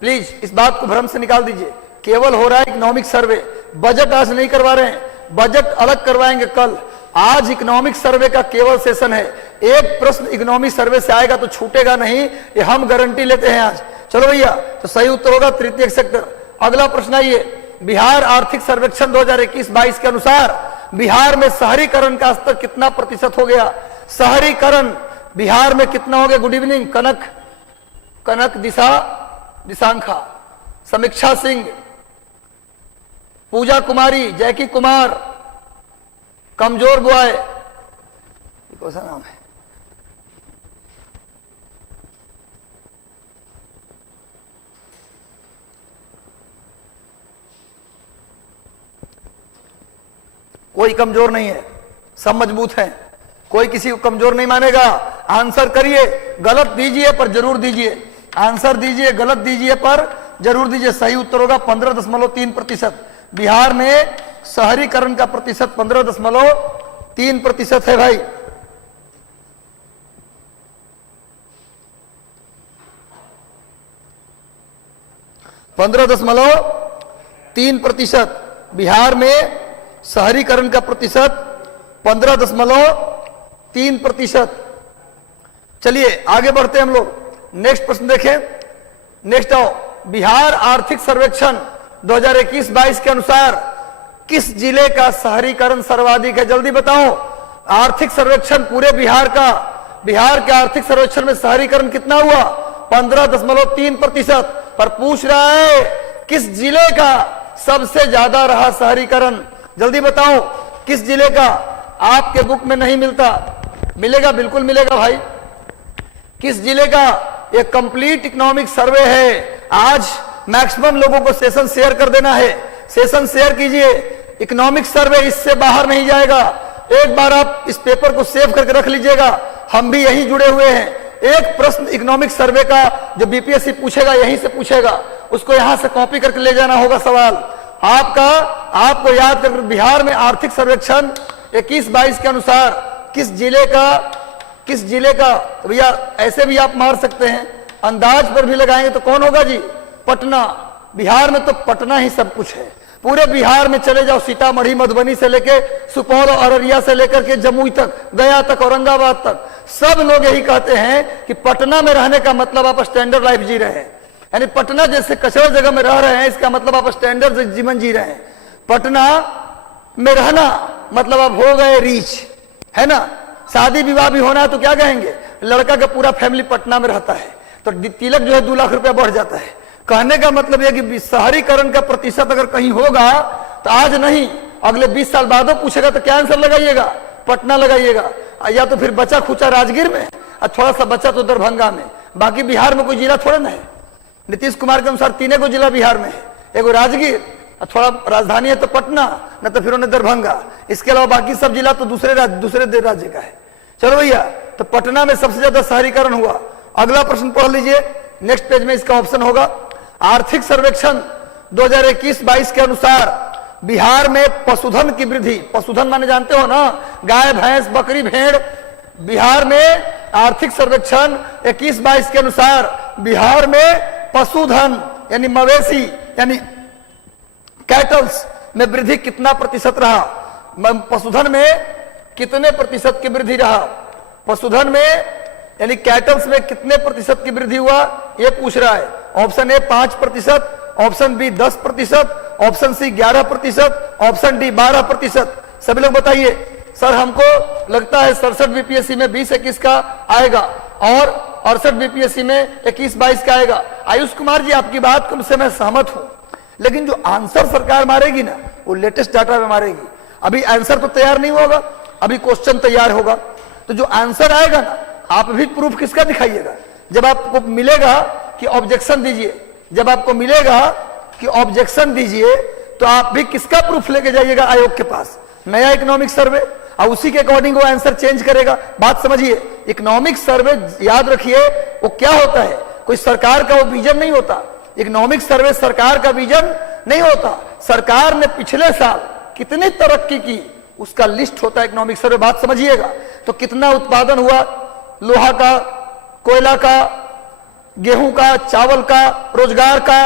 प्लीज इस बात को भ्रम से निकाल दीजिए, केवल हो रहा है इकोनॉमिक सर्वे। बजट आज नहीं करवा रहे हैं, बजट अलग करवाएंगे कल। आज इकोनॉमिक सर्वे का केवल सेशन है। एक प्रश्न इकोनॉमिक सर्वे से आएगा तो छूटेगा नहीं, ये हम गारंटी लेते हैं आज। चलो भैया, तो सही उत्तर होगा तृतीय सेक्टर। अगला प्रश्न आइए, बिहार आर्थिक सर्वेक्षण 2021-22 के अनुसार बिहार में शहरीकरण का स्तर कितना प्रतिशत हो गया? शहरीकरण बिहार में कितना हो गया? गुड इवनिंग कनक दिशांखा, समीक्षा सिंह, पूजा कुमारी, जैकी कुमार, कमजोर बॉय, कौन सा नाम है? कोई कमजोर नहीं है, सब मजबूत हैं, कोई किसी को कमजोर नहीं मानेगा। आंसर करिए, गलत दीजिए पर जरूर दीजिए। आंसर दीजिए, गलत दीजिए पर जरूर दीजिए। सही उत्तर होगा 15.3%। बिहार में शहरीकरण का प्रतिशत 15.3% है भाई। %3 बिहार में शहरीकरण का प्रतिशत 15.3%। चलिए आगे बढ़ते हैं हम लोग। नेक्स्ट प्रश्न देखें, नेक्स्ट आओ। बिहार आर्थिक सर्वेक्षण 2021-22 के अनुसार किस जिले का शहरीकरण सर्वाधिक है? जल्दी बताओ। आर्थिक सर्वेक्षण पूरे बिहार का, बिहार के आर्थिक सर्वेक्षण में शहरीकरण कितना हुआ? 15.3%। पर पूछ रहा है किस जिले का सबसे ज्यादा रहा शहरीकरण? जल्दी बताओ किस जिले का। आपके बुक में नहीं मिलता, मिलेगा, बिल्कुल मिलेगा भाई। किस जिले का? ये कंप्लीट इकोनॉमिक सर्वे है। आज मैक्सिमम लोगों को सेशन शेयर कर देना है, सेशन शेयर कीजिए। इकोनॉमिक सर्वे इससे बाहर नहीं जाएगा। एक बार आप इस पेपर को सेव करके रख लीजिएगा, हम भी यहीं जुड़े हुए हैं। एक प्रश्न इकोनॉमिक सर्वे का जो बीपीएससी पूछेगा यहीं से पूछेगा, उसको यहां से कॉपी करके ले जाना होगा सवाल आपको याद कर। बिहार में आर्थिक सर्वेक्षण 21-22 के अनुसार किस जिले का, तो भैया ऐसे भी आप मार सकते हैं, अंदाज पर भी लगाएंगे तो कौन होगा जी? पटना। बिहार में तो पटना ही सब कुछ है। पूरे बिहार में चले जाओ, सीतामढ़ी, मधुबनी से लेके सुपौल और अररिया से लेकर के जमुई तक, गया तक, औरंगाबाद तक, सब लोग यही कहते हैं कि पटना में रहने का मतलब आप स्टैंडर्ड लाइफ जी रहे हैं। यानी पटना जैसे कचरा जगह में रह रहे हैं, इसका मतलब आप स्टैंडर्ड जीवन जी रहे हैं। पटना में रहना मतलब आप हो गए रीच, है ना। शादी विवाह भी होना है तो क्या कहेंगे? लड़का का पूरा फैमिली पटना में रहता है तो तिलक जो है 2 लाख रुपया बढ़ जाता है। कहने का मतलब यह कि शहरीकरण का प्रतिशत अगर कहीं होगा तो आज नहीं, अगले 20 साल बाद पूछेगा तो क्या आंसर लगाइएगा? पटना लगाइएगा। या तो फिर बचा खुचा राजगीर में और थोड़ा सा बचा तो दरभंगा में। बाकी बिहार में कोई जिला थोड़ा ना है। नीतीश कुमार के अनुसार 3 जिला बिहार में है, एगो राजगीर, थोड़ा राजधानी है तो पटना, न तो फिर उन्हें दरभंगा। इसके अलावा बाकी सब जिला तो दूसरे राज्य का है। चलो भैया, तो पटना में सबसे ज्यादा शहरीकरण हुआ। अगला प्रश्न पढ़ लीजिए, नेक्स्ट पेज में इसका ऑप्शन होगा। आर्थिक सर्वेक्षण 2021-22 के अनुसार बिहार में पशुधन की वृद्धि, पशुधन माने जानते हो ना, गाय, भैंस, बकरी, भेड़। बिहार में आर्थिक सर्वेक्षण 21-22 के अनुसार बिहार में पशुधन यानी मवेशी यानी कैटल्स में वृद्धि कितना प्रतिशत रहा? पशुधन में कितने प्रतिशत की वृद्धि रहा? पशुधन में यानी कैटल्स में कितने प्रतिशत की वृद्धि हुआ ये पूछ रहा है। Option A 5%, option B 10%, option C 11%, option D 12%। सभी लोग बताइए। सर हमको लगता है 67 बीपीएससी में 20-21 का आएगा और 68 बीपीएससी में 21-22 का आएगा। आयुष कुमार जी, आपकी बात से मैं सहमत हूं, लेकिन जो आंसर सरकार मारेगी ना वो लेटेस्ट डाटा में मारेगी। अभी आंसर तो तैयार नहीं होगा, अभी क्वेश्चन तैयार होगा। तो जो आंसर आएगा ना, आप भी प्रूफ किसका दिखाइएगा? जब आपको मिलेगा कि ऑब्जेक्शन दीजिए, जब आपको मिलेगा कि ऑब्जेक्शन दीजिए, तो आप भी किसका प्रूफ लेके जाइएगा आयोग के पास? नया इकोनॉमिक सर्वे, और उसी के अकॉर्डिंग वो आंसर चेंज करेगा। बात समझिए, इकोनॉमिक सर्वे याद रखिए वो क्या होता है, कोई सरकार का वो विजन नहीं होता। इकोनॉमिक सर्वे सरकार का विजन नहीं होता। सरकार ने पिछले साल कितनी तरक्की की उसका लिस्ट होता है इकोनॉमिक सर्वे। बात समझिएगा, तो कितना उत्पादन हुआ, लोहा का, कोयला का, गेहूं का, चावल का, रोजगार का,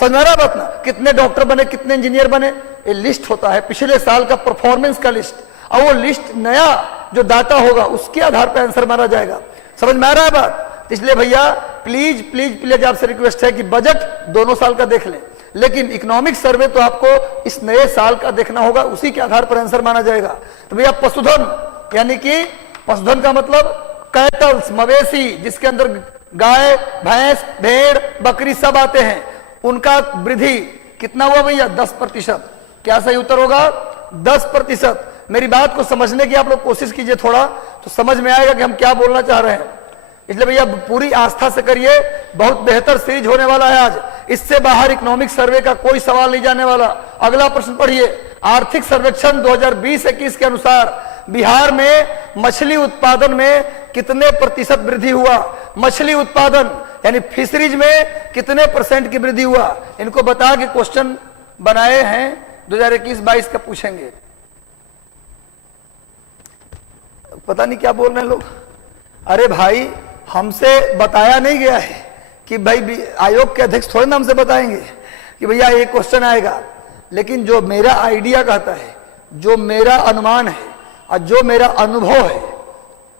समझा बात ना, कितने डॉक्टर बने, कितने इंजीनियर बने, ये लिस्ट होता है पिछले साल का परफॉर्मेंस का लिस्ट। और वो लिस्ट नया जो डाटा होगा उसके आधार पर आंसर मारा जाएगा। समझ में आ रहा है बात? इसलिए भैया प्लीज प्लीज प्लीज आपसे रिक्वेस्ट है कि बजट दोनों साल का देख लें, लेकिन इकोनॉमिक सर्वे तो आपको इस नए साल का देखना होगा, उसी के आधार पर आंसर माना जाएगा। तो भैया पशुधन, यानी कि पशुधन का मतलब कैटल्स, मवेशी, जिसके अंदर गाय, भैंस, भेड़, बकरी सब आते हैं, उनका वृद्धि कितना हुआ भैया? 10%। क्या सही उत्तर होगा? 10%। मेरी बात को समझने की आप लोग कोशिश कीजिए थोड़ा, तो समझ में आएगा कि हम क्या बोलना चाह रहे हैं। इसलिए भैया पूरी आस्था से करिए, बहुत बेहतर सीरीज होने वाला है आज। इससे बाहर इकोनॉमिक सर्वे का कोई सवाल नहीं जाने वाला। अगला प्रश्न पढ़िए। आर्थिक सर्वेक्षण 2020-21 के अनुसार बिहार में मछली उत्पादन में कितने प्रतिशत वृद्धि हुआ? मछली उत्पादन यानी फिशरीज में कितने % की वृद्धि हुआ? इनको बता के क्वेश्चन बनाए हैं, 2021-22 का पूछेंगे। पता नहीं क्या बोल रहे हैं लोग। अरे भाई, हमसे बताया नहीं गया है कि भाई आयोग के अध्यक्ष थोड़े ना हमसे बताएंगे कि भैया ये क्वेश्चन आएगा, लेकिन जो मेरा आइडिया कहता है, जो मेरा अनुमान है और जो मेरा अनुभव है,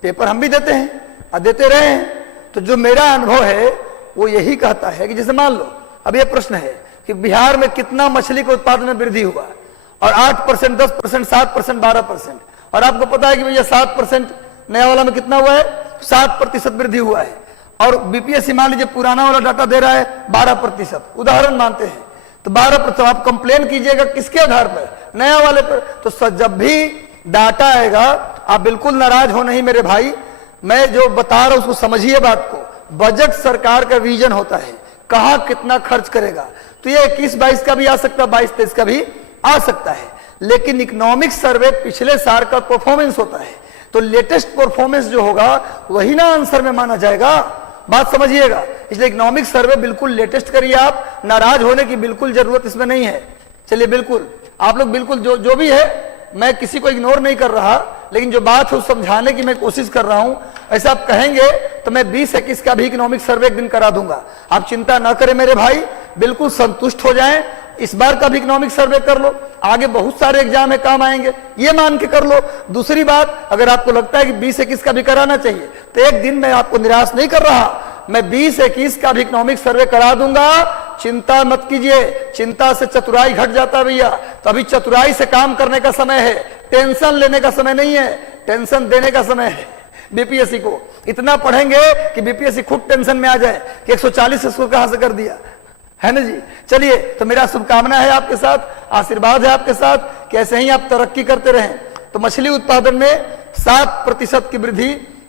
पेपर हम भी देते हैं और देते रहे हैं, तो जो मेरा अनुभव है वो यही कहता है कि जैसे मान लो अब ये प्रश्न है कि बिहार में कितना मछली के उत्पादन में वृद्धि हुआ, और 8%, 10%, 7%, 12%, और आपको पता है कि भैया 7% नया वाला में कितना हुआ है? 7% वृद्धि हुआ है। और बीपीएससी मान लीजिए पुराना वाला डाटा दे रहा है 12%, उदाहरण मानते हैं, तो 12% आप कंप्लेन कीजिएगा किसके आधार पर? नया वाले पर। तो जब भी डाटा आएगा आप बिल्कुल नाराज हो नहीं मेरे भाई, मैं जो बता रहा हूं उसको समझिए बात को। बजट सरकार का विजन होता है, कहां कितना खर्च करेगा, तो ये 21-22 का भी आ सकता है, 22-23 का भी आ सकता है, लेकिन इकोनॉमिक सर्वे पिछले साल का परफॉर्मेंस होता है, तो लेटेस्ट परफॉर्मेंस जो होगा वही ना आंसर में माना जाएगा। बात समझिएगा। इसलिए इकोनॉमिक सर्वे बिल्कुल लेटेस्ट करिए, आप नाराज होने की बिल्कुल जरूरत इसमें नहीं है। चलिए बिल्कुल आप लोग बिल्कुल जो भी है, मैं किसी को इग्नोर नहीं कर रहा, लेकिन जो बात है उस समझाने की मैं कोशिश कर रहा हूं। ऐसा आप कहेंगे तो मैं 20-21 का भी इकोनॉमिक सर्वे एक दिन करा दूंगा। आप चिंता ना करें मेरे भाई, बिल्कुल संतुष्ट हो जाएं। इस बार का भी इकोनॉमिक सर्वे कर लो, आगे बहुत सारे एग्जाम में काम आएंगे, ये मान के कर लो। दूसरी बात, अगर आपको लगता है कि 20-21 का भी कराना चाहिए, तो एक दिन मैं आपको निराश नहीं कर रहा, मैं 20-21 का भी इकोनॉमिक सर्वे करा दूंगा। चिंता मत कीजिए, चिंता से चतुराई घट जाता है भैया। तो अभी चतुराई से काम करने का समय है, टेंशन लेने का समय नहीं है, टेंशन देने का समय है। बीपीएससी को इतना पढ़ेंगे कि बीपीएससी खुद टेंशन में आ जाए कि 140 स्कोर कहां से कर दिया, है ना जी। चलिए, तो मेरा शुभकामना है आपके साथ, आशीर्वाद है आपके साथ कि ऐसे ही आप तरक्की करते रहें। तो मछली उत्पादन में 7% की वृद्धि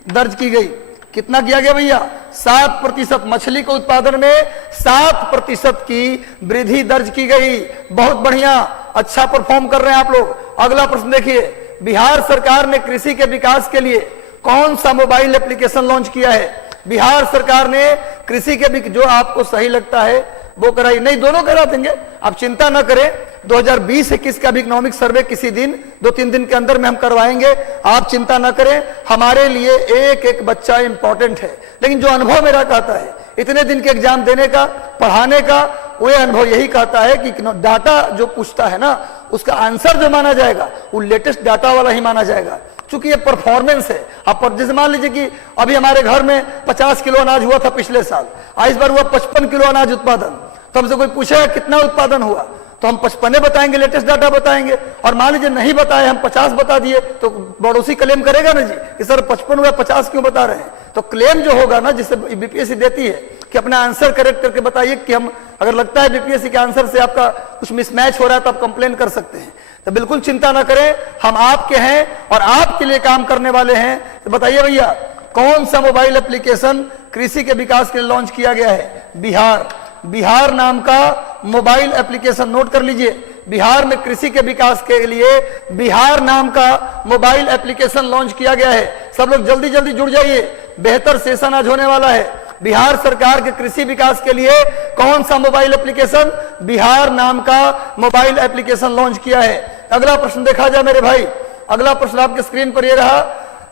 दर्ज की गई। कितना किया गया भैया? 7%। मछली के उत्पादन में 7% की वृद्धि दर्ज की गई। बहुत बढ़िया, अच्छा परफॉर्म कर रहे हैं आप लोग। अगला प्रश्न देखिए, बिहार सरकार ने कृषि के विकास के लिए कौन सा मोबाइल एप्लीकेशन लॉन्च किया है? बिहार सरकार ने कृषि के, जो आपको सही लगता है वो कराई, नहीं दोनों करा देंगे, आप चिंता ना करें। 2020-21 का भी इकोनॉमिक सर्वे किसी दिन 2-3 दिन के अंदर में हम करवाएंगे, आप चिंता ना करें। हमारे लिए एक एक बच्चा इंपॉर्टेंट है, लेकिन जो अनुभव मेरा कहता है इतने दिन के एग्जाम देने का, पढ़ाने का, वो अनुभव यही कहता है कि डाटा जो पूछता है ना, उसका आंसर जो माना जाएगा वो लेटेस्ट डाटा वाला ही माना जाएगा, क्योंकि ये परफॉर्मेंस है। आप जैसे मान लीजिए कि अभी हमारे घर में 50 किलो अनाज हुआ था पिछले साल, इस बार हुआ 55 किलो अनाज उत्पादन। तो हमसे कोई पूछेगा कितना उत्पादन हुआ, तो हम 55 बताएंगे, लेटेस्ट डाटा बताएंगे। और मान लीजिए नहीं बताए, हम 50 बता दिए, तो पड़ोसी क्लेम करेगा ना जी कि सर 55 हुआ, 50 क्यों बता रहे हैं। तो क्लेम जो होगा ना, जिसे बीपीएससी देती है कि अपना आंसर करेक्ट करके बताइए, कि हम अगर लगता है बीपीएससी के आंसर से आपका कुछ मिसमैच हो रहा है तो आप कंप्लेन कर सकते हैं। तो बिल्कुल चिंता ना करें, हम आपके हैं और आपके लिए काम करने वाले हैं। तो बताइए भैया, कौन सा मोबाइल एप्लीकेशन कृषि के विकास के लिए लॉन्च किया गया है? बिहार बिहार नाम का मोबाइल एप्लीकेशन, नोट कर लीजिए, बिहार में कृषि के विकास के लिए बिहार नाम का मोबाइल एप्लीकेशन लॉन्च किया गया है। सब लोग जल्दी जल्दी जुड़ जाइए, बेहतर सेशन आज होने वाला है। बिहार सरकार के कृषि विकास के लिए कौन सा मोबाइल एप्लीकेशन? बिहार नाम का मोबाइल एप्लीकेशन लॉन्च किया है। अगला प्रश्न देखा जाए मेरे भाई, अगला प्रश्न आपके स्क्रीन पर यह रहा,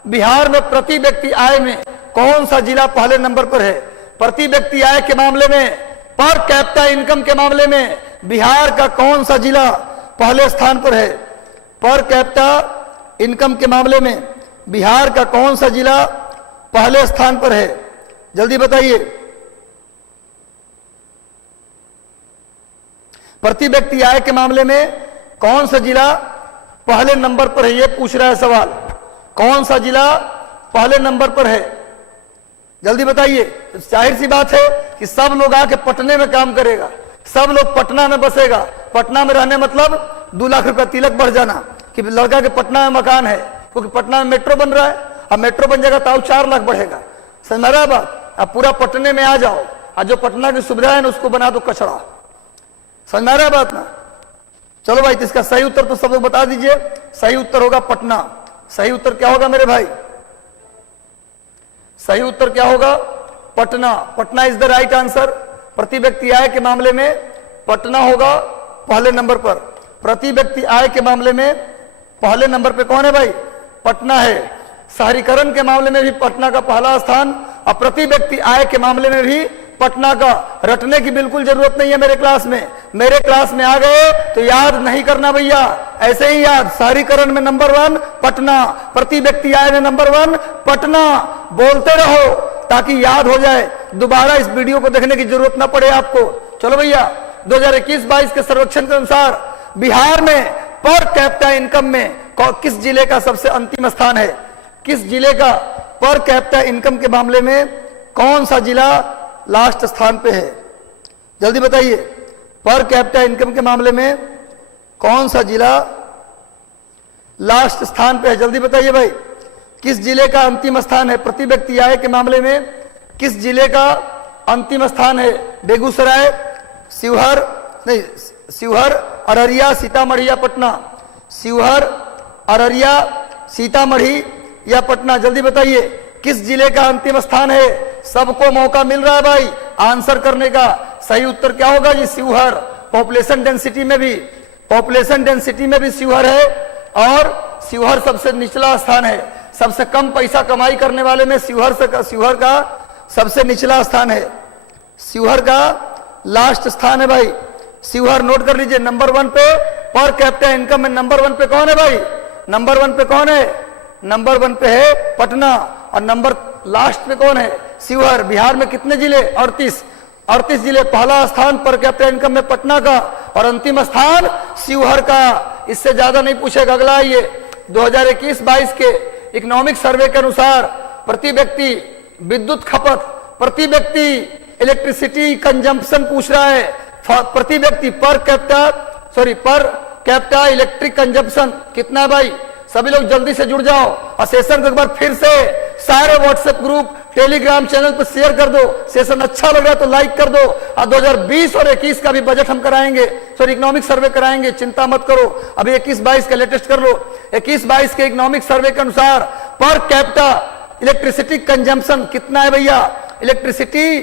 बिहार में प्रति व्यक्ति आय में कौन सा जिला पहले नंबर पर है? प्रति व्यक्ति आय के मामले में, पर कैपिटा इनकम के मामले में बिहार का कौन सा जिला पहले स्थान पर है? पर कैपिटा इनकम के मामले में बिहार का कौन सा जिला पहले स्थान पर है? जल्दी बताइए। प्रति व्यक्ति आय के मामले में कौन सा जिला पहले नंबर पर है? यह पूछ रहा है सवाल, कौन सा जिला पहले नंबर पर है? जल्दी बताइए। तो जाहिर सी बात है कि सब लोग आके पटने में काम करेगा, सब लोग पटना में बसेगा। पटना में रहने मतलब 2 लाख रुपया तिलक बढ़ जाना कि लड़का के पटना में मकान है, क्योंकि पटना में मेट्रो बन रहा है। अब मेट्रो बन जाएगा तो 4 लाख बढ़ेगा। समझ रहा बात? अब पूरा पटने में आ जाओ, और जो पटना की सुविधा है ना उसको बना दो कचरा। समझ रहा बात ना? चलो भाई, इसका सही उत्तर तो सब लोग बता दीजिए। सही उत्तर होगा पटना। सही उत्तर क्या होगा मेरे भाई? सही उत्तर क्या होगा? Patna. Patna is the right answer. प्रति व्यक्ति आय के मामले में पटना होगा पहले नंबर पर। प्रति व्यक्ति आय के मामले में पहले नंबर पे कौन है भाई? पटना है। शहरीकरण के मामले में भी पटना का पहला स्थान, और प्रति व्यक्ति आय के मामले में भी पटना का। रटने की बिल्कुल जरूरत नहीं है मेरे क्लास में। मेरे क्लास में आ गए तो याद नहीं करना भैया, ऐसे ही याद। शहरीकरण में नंबर 1 पटना, प्रति व्यक्ति आय में नंबर 1 पटना। बोलते रहो ताकि याद हो जाए, दोबारा इस वीडियो को देखने की जरूरत ना पड़े आपको। चलो भैया, 2021-22 के सर्वेक्षण के अनुसार बिहार में पर कैपिटा इनकम में किस जिले का सबसे अंतिम स्थान है? किस जिले का पर कैपिटा इनकम के मामले में कौन सा जिला लास्ट स्थान पे है? जल्दी बताइए। पर कैपिटा इनकम के मामले में कौन सा जिला लास्ट स्थान पे है? जल्दी बताइए भाई। किस जिले का अंतिम स्थान है? प्रति व्यक्ति आय के मामले में किस जिले का अंतिम स्थान है? बेगूसराय, शिवहर, नहीं शिवहर, अररिया, सीतामढ़ी या पटना? शिवहर, अररिया, सीतामढ़ी या पटना? जल्दी बताइए किस जिले का अंतिम स्थान है? सबको मौका मिल रहा है भाई आंसर करने का। सही उत्तर क्या होगा जी? शिवहर। पॉपुलेशन डेंसिटी में भी शिवहर है, और शिवहर सबसे निचला स्थान है। सबसे कम पैसा कमाई करने वाले में शिवहर का सबसे निचला स्थान है। शिवहर का लास्ट स्थान है भाई। शिवहर नोट कर लीजिए। नंबर 1 पे पर कैपिटा इनकम में नंबर 1 पे कौन है भाई? नंबर 1 पे कौन है? नंबर 1 पे है पटना, और नंबर लास्ट पे कौन है? शिवहर। बिहार में कितने जिले? 38 जिले। पहला स्थान पर कैपिटा इनकम में पटना का, और अंतिम स्थान शिवहर का। इससे ज्यादा नहीं पूछेगा। अगला आइए, 2021-22 के इकोनॉमिक सर्वे के अनुसार प्रति व्यक्ति विद्युत खपत, प्रति व्यक्ति इलेक्ट्रिसिटी कंजम्पशन पूछ रहा है। प्रति व्यक्ति पर कैपिटा इलेक्ट्रिक कंजम्पशन कितना है भाई? सभी लोग जल्दी से जुड़ जाओ, और सेशन को एक बार फिर से सारे व्हाट्सएप ग्रुप, टेलीग्राम चैनल पर शेयर कर दो। सेशन अच्छा लग रहा है तो लाइक कर दो। और 2020 और 21 का भी बजट हम कराएंगे, इकोनॉमिक सर्वे कराएंगे, चिंता मत करो। अभी 21-22 का लेटेस्ट कर लो। 21-22 के इकोनॉमिक सर्वे के अनुसार पर कैपिटा इलेक्ट्रिसिटी कंजम्पशन कितना है भैया? इलेक्ट्रिसिटी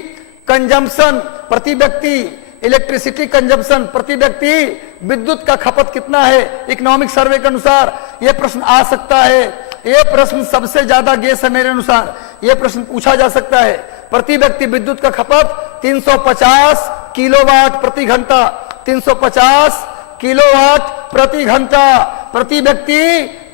कंजम्पशन प्रति व्यक्ति, इलेक्ट्रिसिटी कंजम्पशन प्रति व्यक्ति विद्युत का खपत कितना है इकोनॉमिक सर्वे के अनुसार? यह प्रश्न आ सकता है। यह प्रश्न सबसे ज्यादा गेस है मेरे अनुसार। यह प्रश्न पूछा जा सकता है। प्रति व्यक्ति विद्युत का खपत 350 किलोवाट प्रति घंटा। 350 किलोवाट प्रति घंटा। प्रति व्यक्ति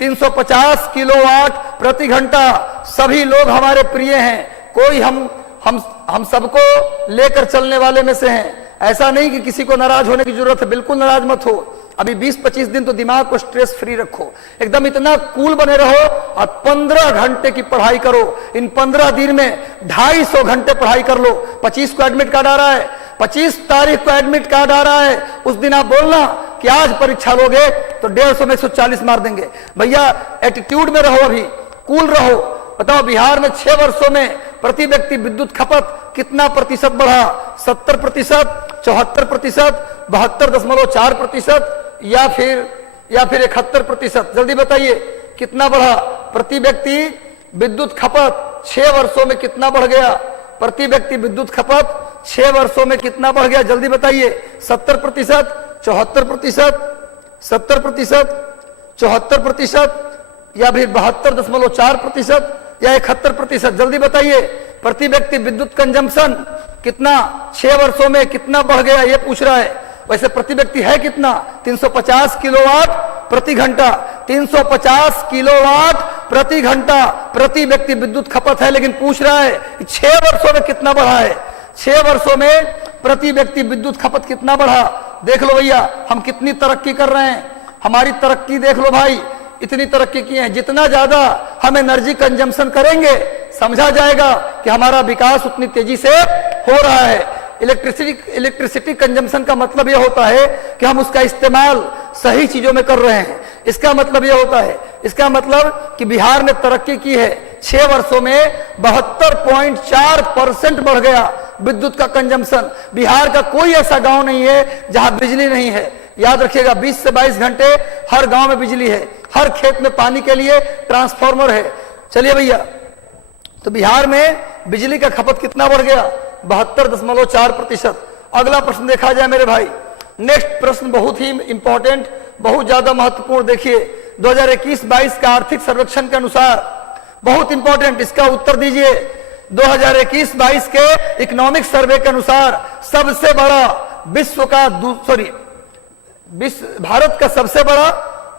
350 किलोवाट प्रति घंटा। सभी लोग हमारे प्रिय हैं, कोई हम सबको लेकर चलने वाले में से हैं। ऐसा नहीं कि किसी को नाराज होने की जरूरत है, बिल्कुल नाराज मत हो। अभी 20-25 दिन तो दिमाग को स्ट्रेस फ्री रखो, एकदम इतना कूल बने रहो, और 15 घंटे की पढ़ाई करो। इन 15 दिन में 250 घंटे पढ़ाई कर लो। 25 को एडमिट कार्ड आ रहा है, 25 तारीख को एडमिट कार्ड आ रहा है। उस दिन आप बोलना कि आज परीक्षा लोगे तो 150 में 140 मार देंगे। भैया एटीट्यूड में रहो, अभी कूल रहो। बताओ बिहार में 6 वर्षों में प्रति व्यक्ति विद्युत खपत कितना प्रतिशत बढ़ा? 70%, 74%, 72.4% या फिर 71%? जल्दी बताइए कितना बढ़ा प्रति व्यक्ति विद्युत खपत 6 वर्षों में? कितना बढ़ गया प्रति व्यक्ति विद्युत खपत 6 वर्षों में? कितना बढ़ गया जल्दी बताइए? 70%, 74%, 70%, 74% या फिर 72.4% या 71%? जल्दी बताइए प्रति व्यक्ति विद्युत कंजम्पशन कितना 6 वर्षों में कितना बढ़ गया ये पूछ रहा है। वैसे प्रति व्यक्ति है कितना? 350 किलोवाट प्रति घंटा, 350 किलोवाट प्रति घंटा प्रति व्यक्ति विद्युत खपत है। लेकिन पूछ रहा है 6 वर्षों में कितना बढ़ा है? 6 वर्षों में प्रति व्यक्ति विद्युत खपत कितना बढ़ा? देख लो भैया हम कितनी तरक्की कर रहे हैं। हमारी तरक्की देख लो भाई, इतनी तरक्की की है। जितना ज्यादा हम एनर्जी कंजम्पशन करेंगे समझा जाएगा कि हमारा विकास उतनी तेजी से हो रहा है। इलेक्ट्रिसिटी कंजम्पशन का मतलब यह होता है कि हम उसका इस्तेमाल सही चीजों में कर रहे हैं। इसका मतलब यह होता है, इसका मतलब कि बिहार ने तरक्की की है। 6 वर्षों में 72.4% बढ़ गया विद्युत का कंजम्पशन। बिहार का कोई ऐसा गांव नहीं है जहां बिजली नहीं है। याद रखिएगा 20 से 22 घंटे हर गांव में बिजली है, हर खेत में पानी के लिए ट्रांसफार्मर है। चलिए भैया, तो बिहार में बिजली का खपत कितना बढ़ गया? 72.4%। अगला प्रश्न देखा जाए मेरे भाई। नेक्स्ट प्रश्न बहुत ही इंपॉर्टेंट, बहुत ज्यादा महत्वपूर्ण। देखिए 2021-22 का आर्थिक सर्वेक्षण के अनुसार बहुत इंपॉर्टेंट, इसका उत्तर दीजिए। 2021-22 के इकोनॉमिक सर्वे के अनुसार सबसे बड़ा भारत का सबसे बड़ा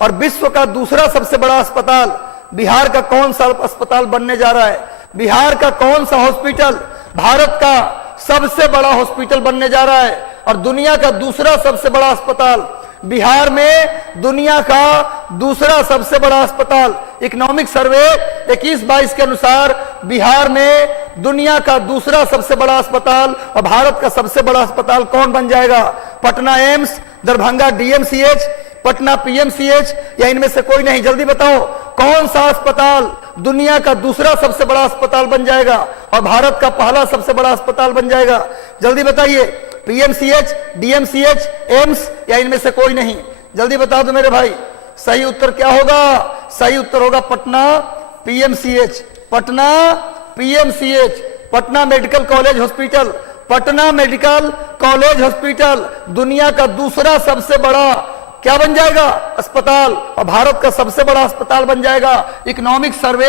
और विश्व का दूसरा सबसे बड़ा अस्पताल बिहार का कौन सा अस्पताल बनने जा रहा है? बिहार का कौन सा हॉस्पिटल भारत का सबसे बड़ा हॉस्पिटल बनने जा रहा है और दुनिया का दूसरा सबसे बड़ा अस्पताल? बिहार में दुनिया का दूसरा सबसे बड़ा अस्पताल। इकोनॉमिक सर्वे 21-22 के अनुसार बिहार में दुनिया का दूसरा सबसे बड़ा अस्पताल और भारत का सबसे बड़ा अस्पताल कौन बन जाएगा? Patna AIIMS, Darbhanga DMCH, Patna PMCH या इनमें से कोई नहीं? जल्दी बताओ कौन सा अस्पताल दुनिया का दूसरा सबसे बड़ा अस्पताल बन जाएगा और भारत का पहला सबसे बड़ा अस्पताल बन जाएगा? जल्दी बताइए, पीएमसीएच, डीएमसीएच, एम्स या इनमें से कोई नहीं? जल्दी बता दो मेरे भाई, सही उत्तर क्या होगा? सही उत्तर होगा Patna PMCH. Patna PMCH, Patna medical college hospital. Patna medical college hospital दुनिया का दूसरा सबसे बड़ा क्या बन जाएगा? अस्पताल, और भारत का सबसे बड़ा अस्पताल बन जाएगा। इकोनॉमिक सर्वे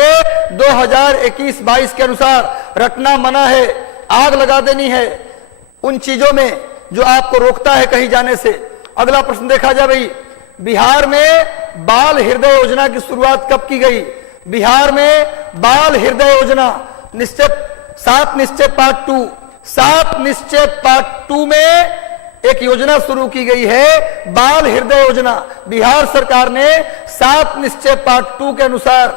2021-22 के अनुसार रटना मना है, आग लगा देनी है उन चीजों में जो आपको रोकता है कहीं जाने से। अगला प्रश्न देखा जाए भाई, बिहार में बाल हृदय योजना की शुरुआत कब की गई? बिहार में बाल हृदय योजना 7 निश्चय पार्ट 2, 7 निश्चय पार्ट 2 में एक योजना शुरू की गई है, बाल हृदय योजना। बिहार सरकार ने 7 निश्चय पार्ट 2 के अनुसार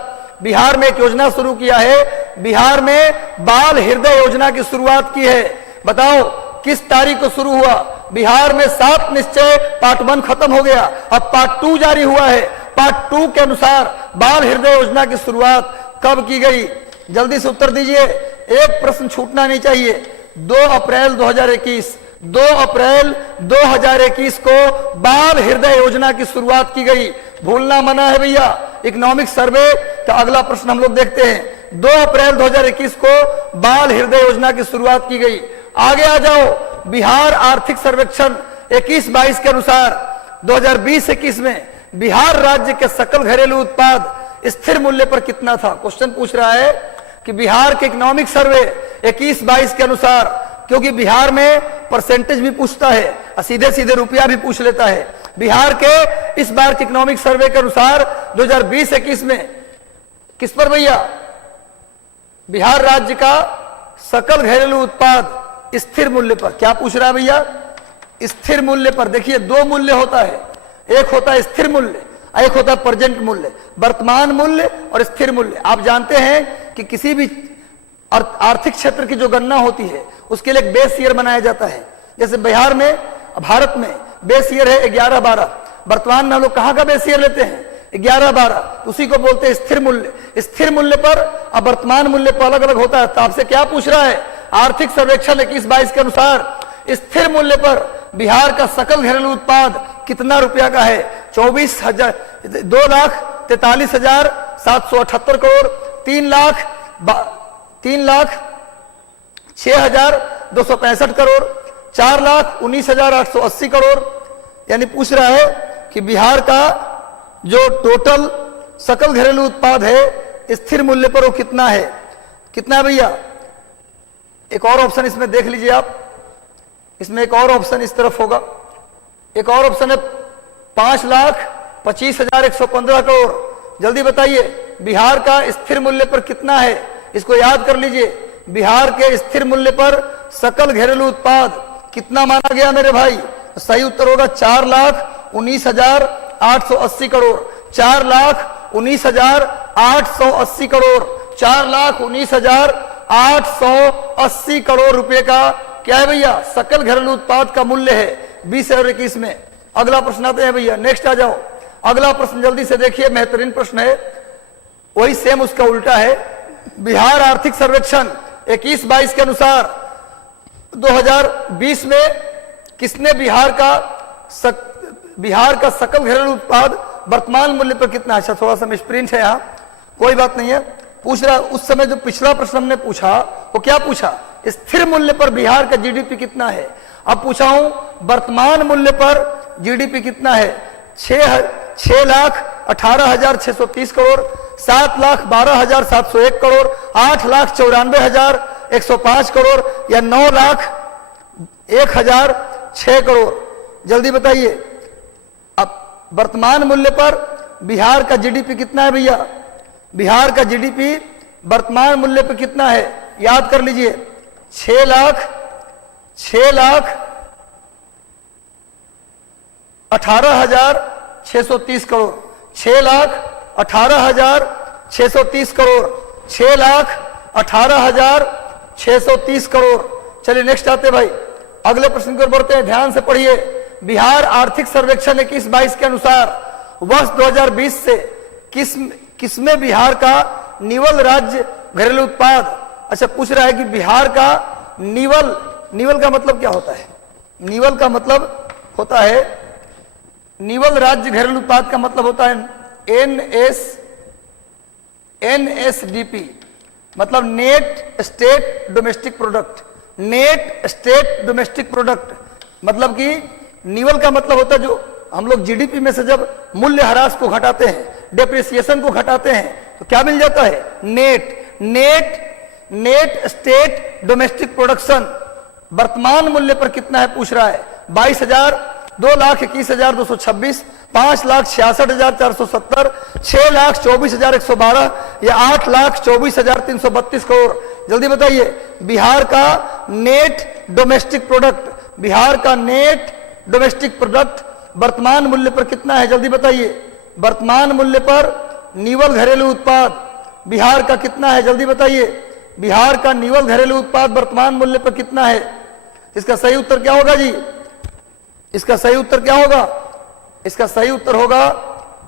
बिहार में एक योजना शुरू किया है। बिहार में बाल हृदय योजना की शुरुआत की है। बताओ किस तारीख को शुरू हुआ? बिहार में 7 निश्चय पार्ट 1 खत्म हो गया, अब पार्ट 2 जारी हुआ है। पार्ट 2 के अनुसार बाल हृदय योजना की शुरुआत कब की गई? जल्दी से उत्तर दीजिए, एक प्रश्न छूटना नहीं चाहिए। 2 अप्रैल 2021, 2 अप्रैल 2021 को बाल हृदय योजना की शुरुआत की गई। भूलना मना है भैया। इकोनॉमिक सर्वे का अगला प्रश्न हम लोग देखते हैं। 2 अप्रैल 2021 को बाल हृदय योजना की शुरुआत की गई। आगे आ जाओ, बिहार आर्थिक सर्वेक्षण 21-22 के अनुसार 2020-21 में बिहार राज्य के सकल घरेलू उत्पाद स्थिर मूल्य पर कितना था? क्वेश्चन पूछ रहा है कि बिहार के इकोनॉमिक सर्वे 21-22 के अनुसार, क्योंकि बिहार में परसेंटेज भी पूछता है और सीधे सीधे रुपया भी पूछ लेता है। बिहार के इस बार के इकोनॉमिक सर्वे के अनुसार 2020-21 में किस पर भैया? बिहार राज्य का सकल घरेलू उत्पाद स्थिर मूल्य पर। क्या पूछ रहा है भैया? स्थिर मूल्य पर। देखिए 2 मूल्य होता है, एक होता है स्थिर मूल्य, एक होता है प्रेजेंट मूल्य, वर्तमान मूल्य और स्थिर मूल्य। आप जानते हैं कि किसी भी आर्थिक क्षेत्र की जो गणना होती है उसके लिए एक बेस ईयर बनाया जाता है। जैसे बिहार में, भारत में बेस ईयर है 11-12। वर्तमान में हम लोग कहां का बेस ईयर लेते हैं? 11-12, उसी को बोलते हैं स्थिर मूल्य। स्थिर मूल्य पर अब वर्तमान मूल्य पर अलग अलग होता है। तो आपसे क्या पूछ रहा है, आर्थिक सर्वेक्षण 21-22 के अनुसार स्थिर मूल्य पर बिहार का सकल घरेलू उत्पाद कितना रुपया का है? 2,43,778 करोड़, 3,06,265 करोड़, 4,19,880 करोड़। यानी पूछ रहा है कि बिहार का जो टोटल सकल घरेलू उत्पाद है स्थिर मूल्य पर वो कितना है? कितना है भैया? एक और ऑप्शन इसमें देख लीजिए आप, इसमें एक और ऑप्शन इस तरफ होगा, एक और ऑप्शन है 5,25,115 करोड़। जल्दी बताइए बिहार का स्थिर मूल्य पर कितना है? इसको याद कर लीजिए, बिहार के स्थिर मूल्य पर सकल घरेलू उत्पाद कितना माना गया मेरे भाई? तो सही उत्तर होगा 4,19,880 करोड़, 4,19,880 करोड़, 4,19,880 करोड़ रुपए का क्या है भैया? सकल घरेलू उत्पाद का मूल्य है 20 और 21 में। अगला प्रश्न आते हैं भैया, नेक्स्ट आ जाओ। अगला प्रश्न जल्दी से देखिए, बेहतरीन प्रश्न है, वही सेम उसका उल्टा है। बिहार आर्थिक सर्वेक्षण 21-22 के अनुसार 2020 में किसने बिहार का सकल घरेलू उत्पाद वर्तमान मूल्य पर कितना है? अच्छा थोड़ा सा मिसप्रिंट है यहाँ, कोई बात नहीं है। पूछ रहा उस समय जो पिछला प्रश्न हमने पूछा वो क्या पूछा? स्थिर मूल्य पर बिहार का जीडीपी कितना है। अब पूछा हूं वर्तमान मूल्य पर जीडीपी कितना है? 6,18,630 करोड़, 7,12,701 करोड़, 8,94,105 करोड़ या 9,01,006 करोड़। जल्दी बताइए अब वर्तमान मूल्य पर बिहार का जीडीपी कितना है भैया? बिहार का जीडीपी वर्तमान मूल्य पर कितना है? याद कर लीजिए 6,18,630 करोड़, 6,18,630 करोड़, 6,18,630 करोड़। चलिए नेक्स्ट आते भाई, अगले प्रश्न की ओर बढ़ते हैं, ध्यान से पढ़िए। बिहार आर्थिक सर्वेक्षण 21-22 के अनुसार वर्ष 2020 से किसमें बिहार का निवल राज्य घरेलू उत्पाद? अच्छा पूछ रहा है कि बिहार का निवल का मतलब क्या होता है? निवल का मतलब होता है, निवल राज्य घरेलू उत्पाद का मतलब होता है NSDP, मतलब net state domestic product. Net state domestic product मतलब कि निवल का मतलब होता है जो हम लोग जीडीपी में से जब मूल्य ह्रास को घटाते हैं, डेप्रिसिएशन को घटाते हैं, तो क्या मिल जाता है? नेट स्टेट डोमेस्टिक प्रोडक्शन वर्तमान मूल्य पर कितना है पूछ रहा है? 2,21,226, 5,66,470, 6,24,112 या 8,24,332 करोड़। जल्दी बताइए बिहार का नेट डोमेस्टिक प्रोडक्ट, बिहार का नेट डोमेस्टिक प्रोडक्ट वर्तमान मूल्य पर कितना है? जल्दी बताइए वर्तमान मूल्य पर निवल घरेलू उत्पाद बिहार का कितना है? जल्दी बताइए बिहार का निवल घरेलू उत्पाद वर्तमान मूल्य पर कितना है? इसका सही उत्तर क्या होगा जी? इसका सही उत्तर क्या होगा? इसका सही उत्तर होगा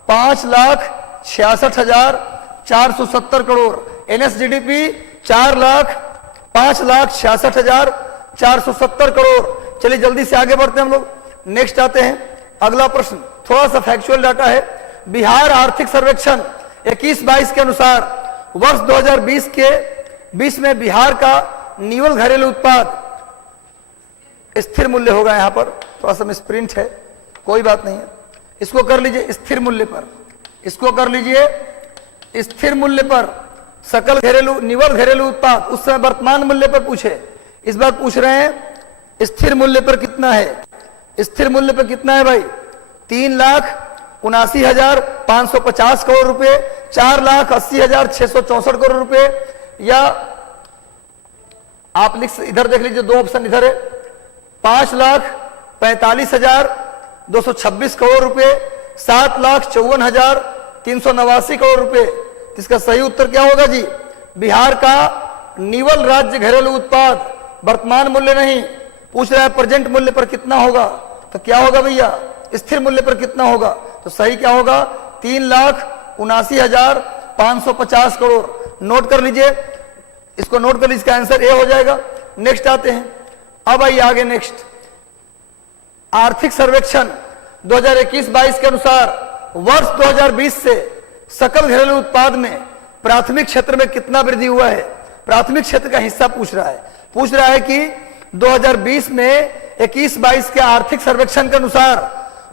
5,66,470 करोड़। एनएसजीडीपी 5,66,470 करोड़। चलिए जल्दी से आगे बढ़ते हैं हम लोग, नेक्स्ट आते हैं। अगला प्रश्न थोड़ा सा फैक्चुअल डाटा है। बिहार आर्थिक सर्वेक्षण 21-22 के अनुसार वर्ष 2020 में बिहार का निवल घरेलू उत्पाद स्थिर मूल्य होगा। यहां पर थोड़ा सा मिसप्रिंट है, कोई बात नहीं है, इसको कर लीजिए स्थिर मूल्य पर, इसको कर लीजिए स्थिर मूल्य पर सकल घरेलू निवल घरेलू उत्पाद। उस समय वर्तमान मूल्य पर पूछे, इस बार पूछ रहे हैं स्थिर मूल्य पर कितना है? स्थिर मूल्य पर कितना है भाई? 3,79,550 करोड़ रुपए, 4,80,664 करोड़ रुपए, या आप लिख इधर देख लीजिए, दो ऑप्शन इधर है, 5,45,226 करोड़ रुपए, 7,54,389 करोड़ रुपए। इसका सही उत्तर क्या होगा जी? बिहार का निवल राज्य घरेलू उत्पाद वर्तमान मूल्य नहीं, पूछ रहा है प्रेजेंट मूल्य पर कितना होगा, तो क्या होगा भैया? स्थिर मूल्य पर कितना होगा? तो सही क्या होगा? 3,79,550 करोड़। नोट कर लीजिए, इसको नोट कर लीजिए, इसका आंसर ए हो जाएगा। नेक्स्ट आते हैं, अब आइए आगे। नेक्स्ट, आर्थिक सर्वेक्षण 2021-22 के अनुसार वर्ष 2020 से सकल घरेलू उत्पाद में प्राथमिक क्षेत्र में कितना वृद्धि हुआ है? प्राथमिक क्षेत्र का हिस्सा पूछ रहा है कि 2020 में 21-22 के आर्थिक सर्वेक्षण के अनुसार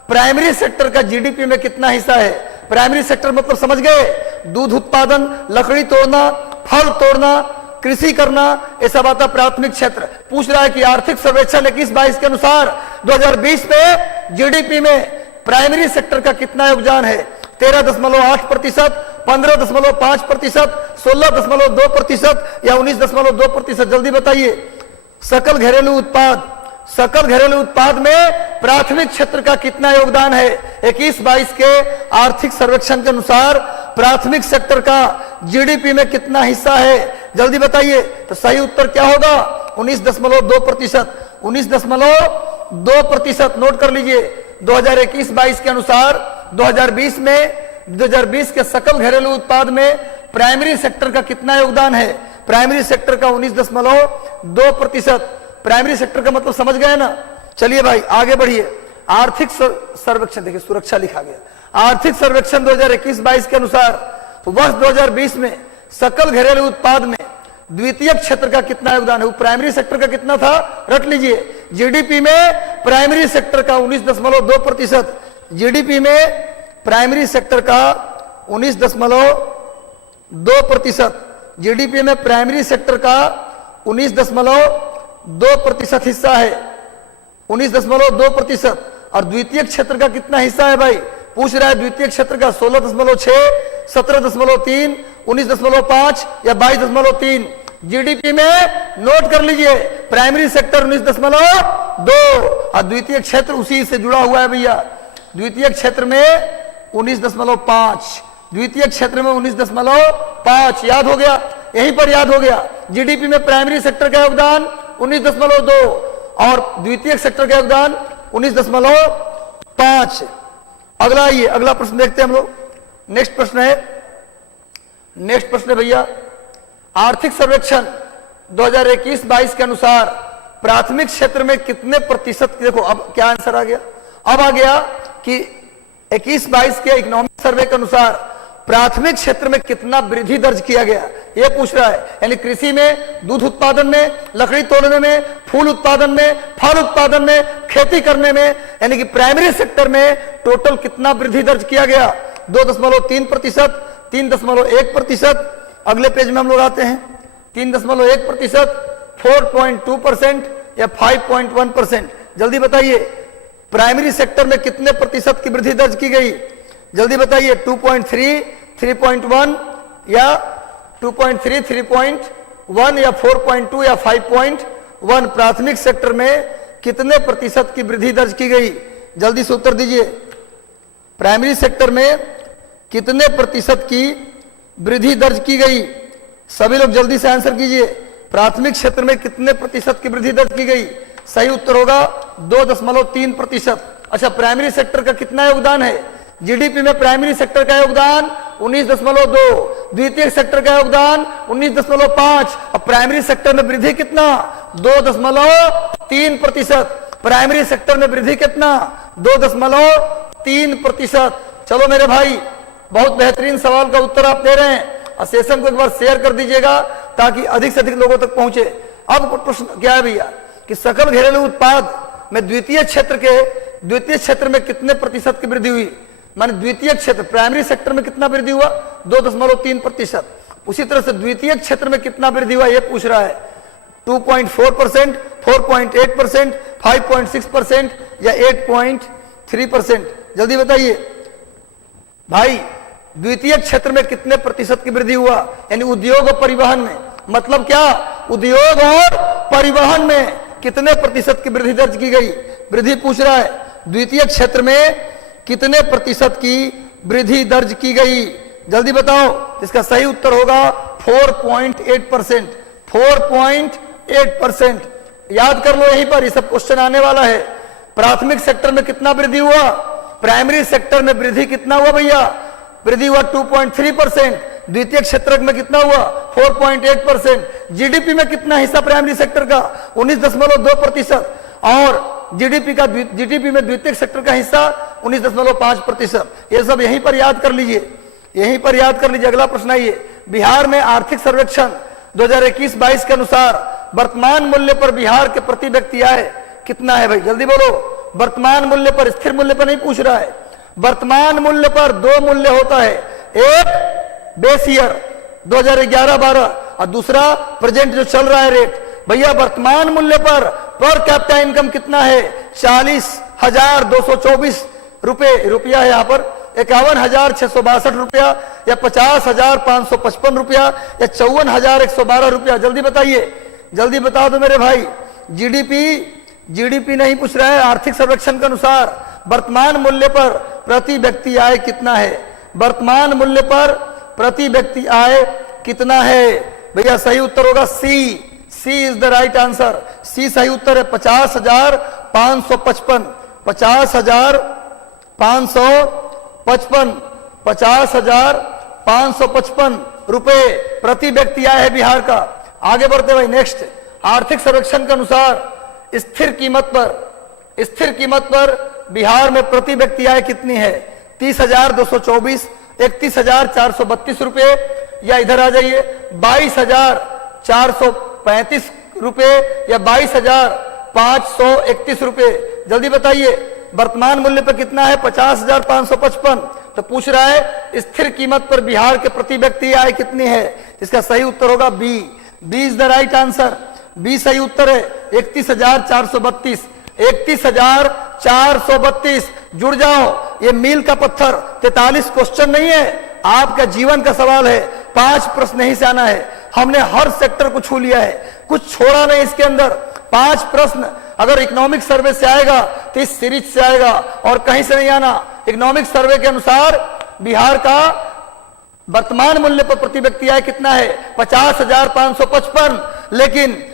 प्राइमरी सेक्टर का जीडीपी में कितना हिस्सा है? प्राइमरी सेक्टर मतलब समझ गए, दूध उत्पादन, लकड़ी तोड़ना, फल तोड़ना, कृषि करना, ये सब आता प्राथमिक क्षेत्र। पूछ रहा है कि आर्थिक सर्वेक्षण 21-22 के अनुसार 2020 में जीडीपी में प्राइमरी सेक्टर का कितना योगदान है? 13.8%, 15.5%, 16.2% या 19.2%? जल्दी बताइए। सकल घरेलू उत्पाद में प्राथमिक क्षेत्र का कितना योगदान है? 21-22 के आर्थिक सर्वेक्षण के अनुसार प्राथमिक सेक्टर का जीडीपी में कितना हिस्सा है? जल्दी बताइए। तो सही उत्तर क्या होगा? 19.2%। 19.2% नोट कर लीजिए। 2021-22 के अनुसार 2020 के सकल घरेलू उत्पाद में प्राइमरी सेक्टर का कितना योगदान है? प्राइमरी सेक्टर का 19.2%। प्राइमरी सेक्टर का मतलब समझ गए ना। चलिए भाई आगे बढ़िए। आर्थिक सर्वेक्षण, देखिए सुरक्षा लिखा गया। आर्थिक सर्वेक्षण 2021-22 के अनुसार वर्ष 2020 में सकल घरेलू उत्पाद में द्वितीय क्षेत्र का कितना योगदान है? वो प्राइमरी सेक्टर का कितना था? रट लीजिए। जीडीपी में प्राइमरी सेक्टर का 19.2%। जीडीपी में प्राइमरी सेक्टर का 19.2%। जीडीपी में प्राइमरी सेक्टर का 19.2% हिस्सा है। 19.2%। और द्वितीय क्षेत्र का कितना हिस्सा है भाई? पूछ रहा है द्वितीय क्षेत्र का 16.6, 17.3, 19.5 या 22.3। जीडीपी में नोट कर लीजिए, प्राइमरी सेक्टर 19.2 और द्वितीय क्षेत्र उसी से जुड़ा हुआ है भैया। द्वितीय क्षेत्र में 19.5, द्वितीय क्षेत्र में 19.5। याद हो गया, यहीं पर याद हो गया। जीडीपी में प्राइमरी सेक्टर का योगदान 19.2 और द्वितीय सेक्टर का योगदान 19.5। अगला आइए, अगला प्रश्न देखते हैं हम लोग। नेक्स्ट प्रश्न है भैया, आर्थिक सर्वेक्षण 2021-22 के अनुसार प्राथमिक क्षेत्र में कितने प्रतिशत? देखो अब क्या आंसर आ गया। अब आ गया कि 21-22 के इकोनॉमिक सर्वे के अनुसार प्राथमिक क्षेत्र में कितना वृद्धि दर्ज किया गया, यह पूछ रहा है। यानी कृषि में, दूध उत्पादन में, लकड़ी तोड़ने में, फूल उत्पादन में, फल उत्पादन में, खेती करने में, यानी कि प्राइमरी सेक्टर में टोटल कितना वृद्धि दर्ज किया गया? 2.3%, 3.1%। अगले पेज में हम लोग आते हैं। 3.1%, 4.2% या 5.1%? जल्दी बताइए, प्राइमरी सेक्टर में कितने प्रतिशत की वृद्धि दर्ज की गई? जल्दी बताइए। 2.3, 3.1 या 2.3, 3.1 या 4.2 या 5.1? प्राथमिक सेक्टर में कितने प्रतिशत की वृद्धि दर्ज की गई? जल्दी से उत्तर दीजिए। प्राइमरी सेक्टर में कितने प्रतिशत की वृद्धि दर्ज की गई? सभी लोग जल्दी से आंसर कीजिए। प्राथमिक क्षेत्र में कितने प्रतिशत की वृद्धि दर्ज की गई? सही उत्तर होगा 2.3%। अच्छा, प्राइमरी सेक्टर का कितना योगदान है? जीडीपी में प्राइमरी सेक्टर का योगदान 19.2, द्वितीय सेक्टर का योगदान 19.5 और प्राइमरी सेक्टर में वृद्धि कितना? 2.3%। प्राइमरी सेक्टर में वृद्धि कितना? 2.3%। चलो मेरे भाई, बहुत बेहतरीन सवाल का उत्तर आप दे रहे हैं और सेशन को एक बार शेयर कर दीजिएगा ताकि अधिक से अधिक लोगों तक पहुंचे। अब प्रश्न क्या है भैया कि सकल घरेलू उत्पाद में द्वितीय क्षेत्र में कितने प्रतिशत की वृद्धि हुई? माने द्वितीय क्षेत्र, प्राइमरी सेक्टर में कितना वृद्धि हुआ? 2.3%। उसी तरह से द्वितीय क्षेत्र में कितना वृद्धि हुआ यह पूछ रहा है। 2.4%, 4.8%, 5.6% या 8.3%? जल्दी बताइए भाई, द्वितीय क्षेत्र में कितने प्रतिशत की वृद्धि हुआ? यानी उद्योग और परिवहन में। मतलब क्या? उद्योग और परिवहन में कितने प्रतिशत की वृद्धि दर्ज की गई? वृद्धि पूछ रहा है। द्वितीय क्षेत्र में कितने प्रतिशत की वृद्धि दर्ज की गई? जल्दी बताओ। इसका सही उत्तर होगा 4.8%। 4.8%। याद कर लो यहीं पर, ये सब क्वेश्चन आने वाला है। प्राथमिक सेक्टर में कितना वृद्धि हुआ? प्राइमरी सेक्टर में वृद्धि कितना हुआ भैया? वृद्धि हुआ 2.3%, द्वितीय क्षेत्र में कितना हुआ 4.8%, जीडीपी में कितना हिस्सा प्राइमरी सेक्टर का 19.2% और जीडीपी में द्वितीय सेक्टर का हिस्सा 19.5%। ये सब यहीं पर याद कर लीजिए, यहीं पर याद कर लीजिए। अगला प्रश्न आइए, बिहार में आर्थिक सर्वेक्षण 2021-22 के अनुसार वर्तमान मूल्य पर बिहार के प्रति व्यक्ति आय कितना है? भाई जल्दी बोलो, वर्तमान मूल्य पर, स्थिर मूल्य पर नहीं पूछ रहा है। वर्तमान मूल्य पर दो मूल्य होता है, एक बेस ईयर 2011-12 और दूसरा प्रेजेंट जो चल रहा है रेट। भैया वर्तमान मूल्य पर कैपिटा इनकम कितना है? 40,224 रुपया है यहाँ पर, 51,662 रुपया या 50,555 रुपया या 54,112 रुपया। जल्दी बताइए, जल्दी बता दो मेरे भाई। जीडीपी नहीं पूछ रहा है, आर्थिक सर्वेक्षण के अनुसार वर्तमान मूल्य पर प्रति व्यक्ति आय कितना है? वर्तमान मूल्य पर प्रति व्यक्ति आय कितना है? भैया सही उत्तर होगा सी इज द राइट आंसर। सी सही उत्तर है 50,555, 50,555 रुपए प्रति व्यक्ति आय है बिहार का। आगे बढ़ते भाई, नेक्स्ट, आर्थिक सर्वेक्षण के अनुसार स्थिर कीमत पर बिहार में प्रति व्यक्ति आय कितनी है? 30,224, 31,432 रुपए या इधर आ जाइए 22,435 रुपए या 22,531 रुपए। जल्दी बताइए वर्तमान मूल्य पर कितना है? 50,555। तो पूछ रहा है स्थिर कीमत पर बिहार के प्रति व्यक्ति आय कितनी है? इसका सही उत्तर होगा B is the right answer. B सही उत्तर है 31,432, 31,432। जुड़ जाओ, ये मील का पत्थर 43 क्वेश्चन नहीं है, आपका जीवन का सवाल है। 5 प्रश्न यहीं से आना है। हमने हर सेक्टर को छू लिया है, कुछ छोड़ा नहीं इसके अंदर। 5 प्रश्न अगर इकोनॉमिक सर्वे से आएगा तो इस सीरीज से आएगा और कहीं से नहीं आना। इकोनॉमिक सर्वे के अनुसार बिहार का वर्तमान मूल्य पर प्रति व्यक्ति आय कितना है? 50,555, लेकिन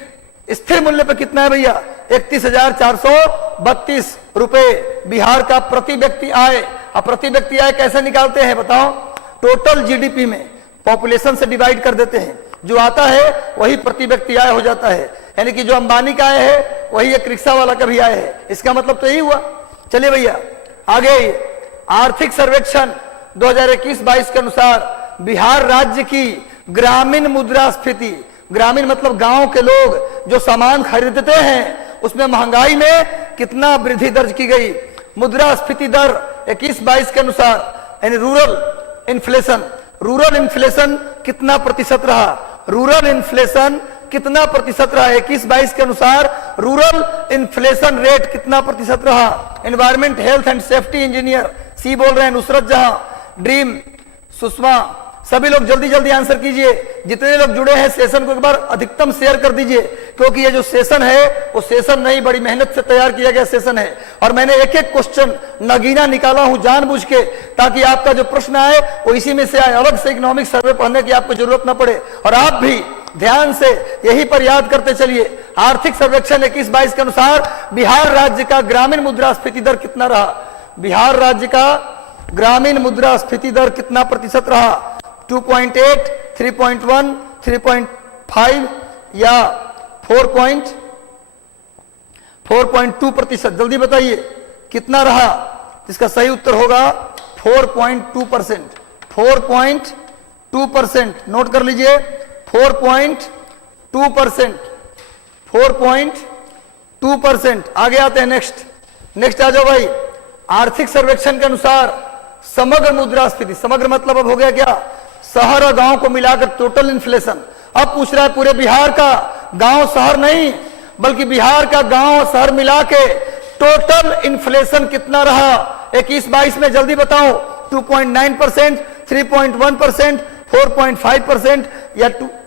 स्थिर मूल्य पर कितना है भैया? 31,432 रुपए बिहार का प्रति व्यक्ति आय। अब प्रति व्यक्ति आय कैसे निकालते हैं बताओ? टोटल जीडीपी में पॉपुलेशन से डिवाइड कर देते हैं, जो आता है वही प्रति व्यक्ति आय हो जाता है। यानी कि जो अंबानी का आय है वही एक रिक्शा वाला का भी आय है। इसका मतलब तो यही हुआ। चलिए भैया आगे, आर्थिक सर्वेक्षण 2021-22 के अनुसार बिहार राज्य की ग्रामीण मुद्रास्फीति, ग्रामीण मतलब गांव के लोग जो सामान खरीदते हैं उसमें महंगाई में कितना वृद्धि दर्ज की गई? मुद्रास्फीति दर 21-22 के अनुसार, यानी रूरल इन्फ्लेशन कितना प्रतिशत रहा? रूरल इन्फ्लेशन कितना प्रतिशत रहा? 21-22 के अनुसार रूरल इन्फ्लेशन रेट कितना प्रतिशत रहा? Environment health and safety engineer C बोल रहे हैं, नुसरत जहां, ड्रीम, सुषमा, सभी लोग जल्दी जल्दी आंसर कीजिए। जितने लोग जुड़े हैं सेशन को एक बार अधिकतम शेयर कर दीजिए, क्योंकि ये जो सेशन है वो सेशन नहीं, बड़ी मेहनत से तैयार किया गया सेशन है और मैंने एक एक क्वेश्चन नगीना निकाला हूं जानबूझ के, ताकि आपका जो प्रश्न आए वो इसी में से आए। अलग से इकोनॉमिक सर्वे पढ़ने की आपको जरूरत न पड़े और आप भी ध्यान से यही पर याद करते चलिए। आर्थिक सर्वेक्षण 21-22 के अनुसार बिहार राज्य का ग्रामीण मुद्रास्फीति दर कितना रहा? बिहार राज्य का ग्रामीण मुद्रास्फीति दर कितना प्रतिशत रहा? 2.8, 3.1, 3.5 या 4.2%? जल्दी बताइए कितना रहा? इसका सही उत्तर होगा 4.2%। 4.2%, नोट कर लीजिए 4.2%। 4.2%। आगे आते हैं, नेक्स्ट आ जाओ भाई। आर्थिक सर्वेक्षण के अनुसार समग्र मुद्रास्फीति, समग्र मतलब अब हो गया क्या? शहर और गांव को मिलाकर टोटल इन्फ्लेशन। अब पूछ रहा है पूरे बिहार का, गांव शहर नहीं बल्कि बिहार का गांव और शहर मिला के टोटल इन्फ्लेशन कितना रहा 21-22 में? जल्दी बताओ। 2.9%, 3.1%, 4.5%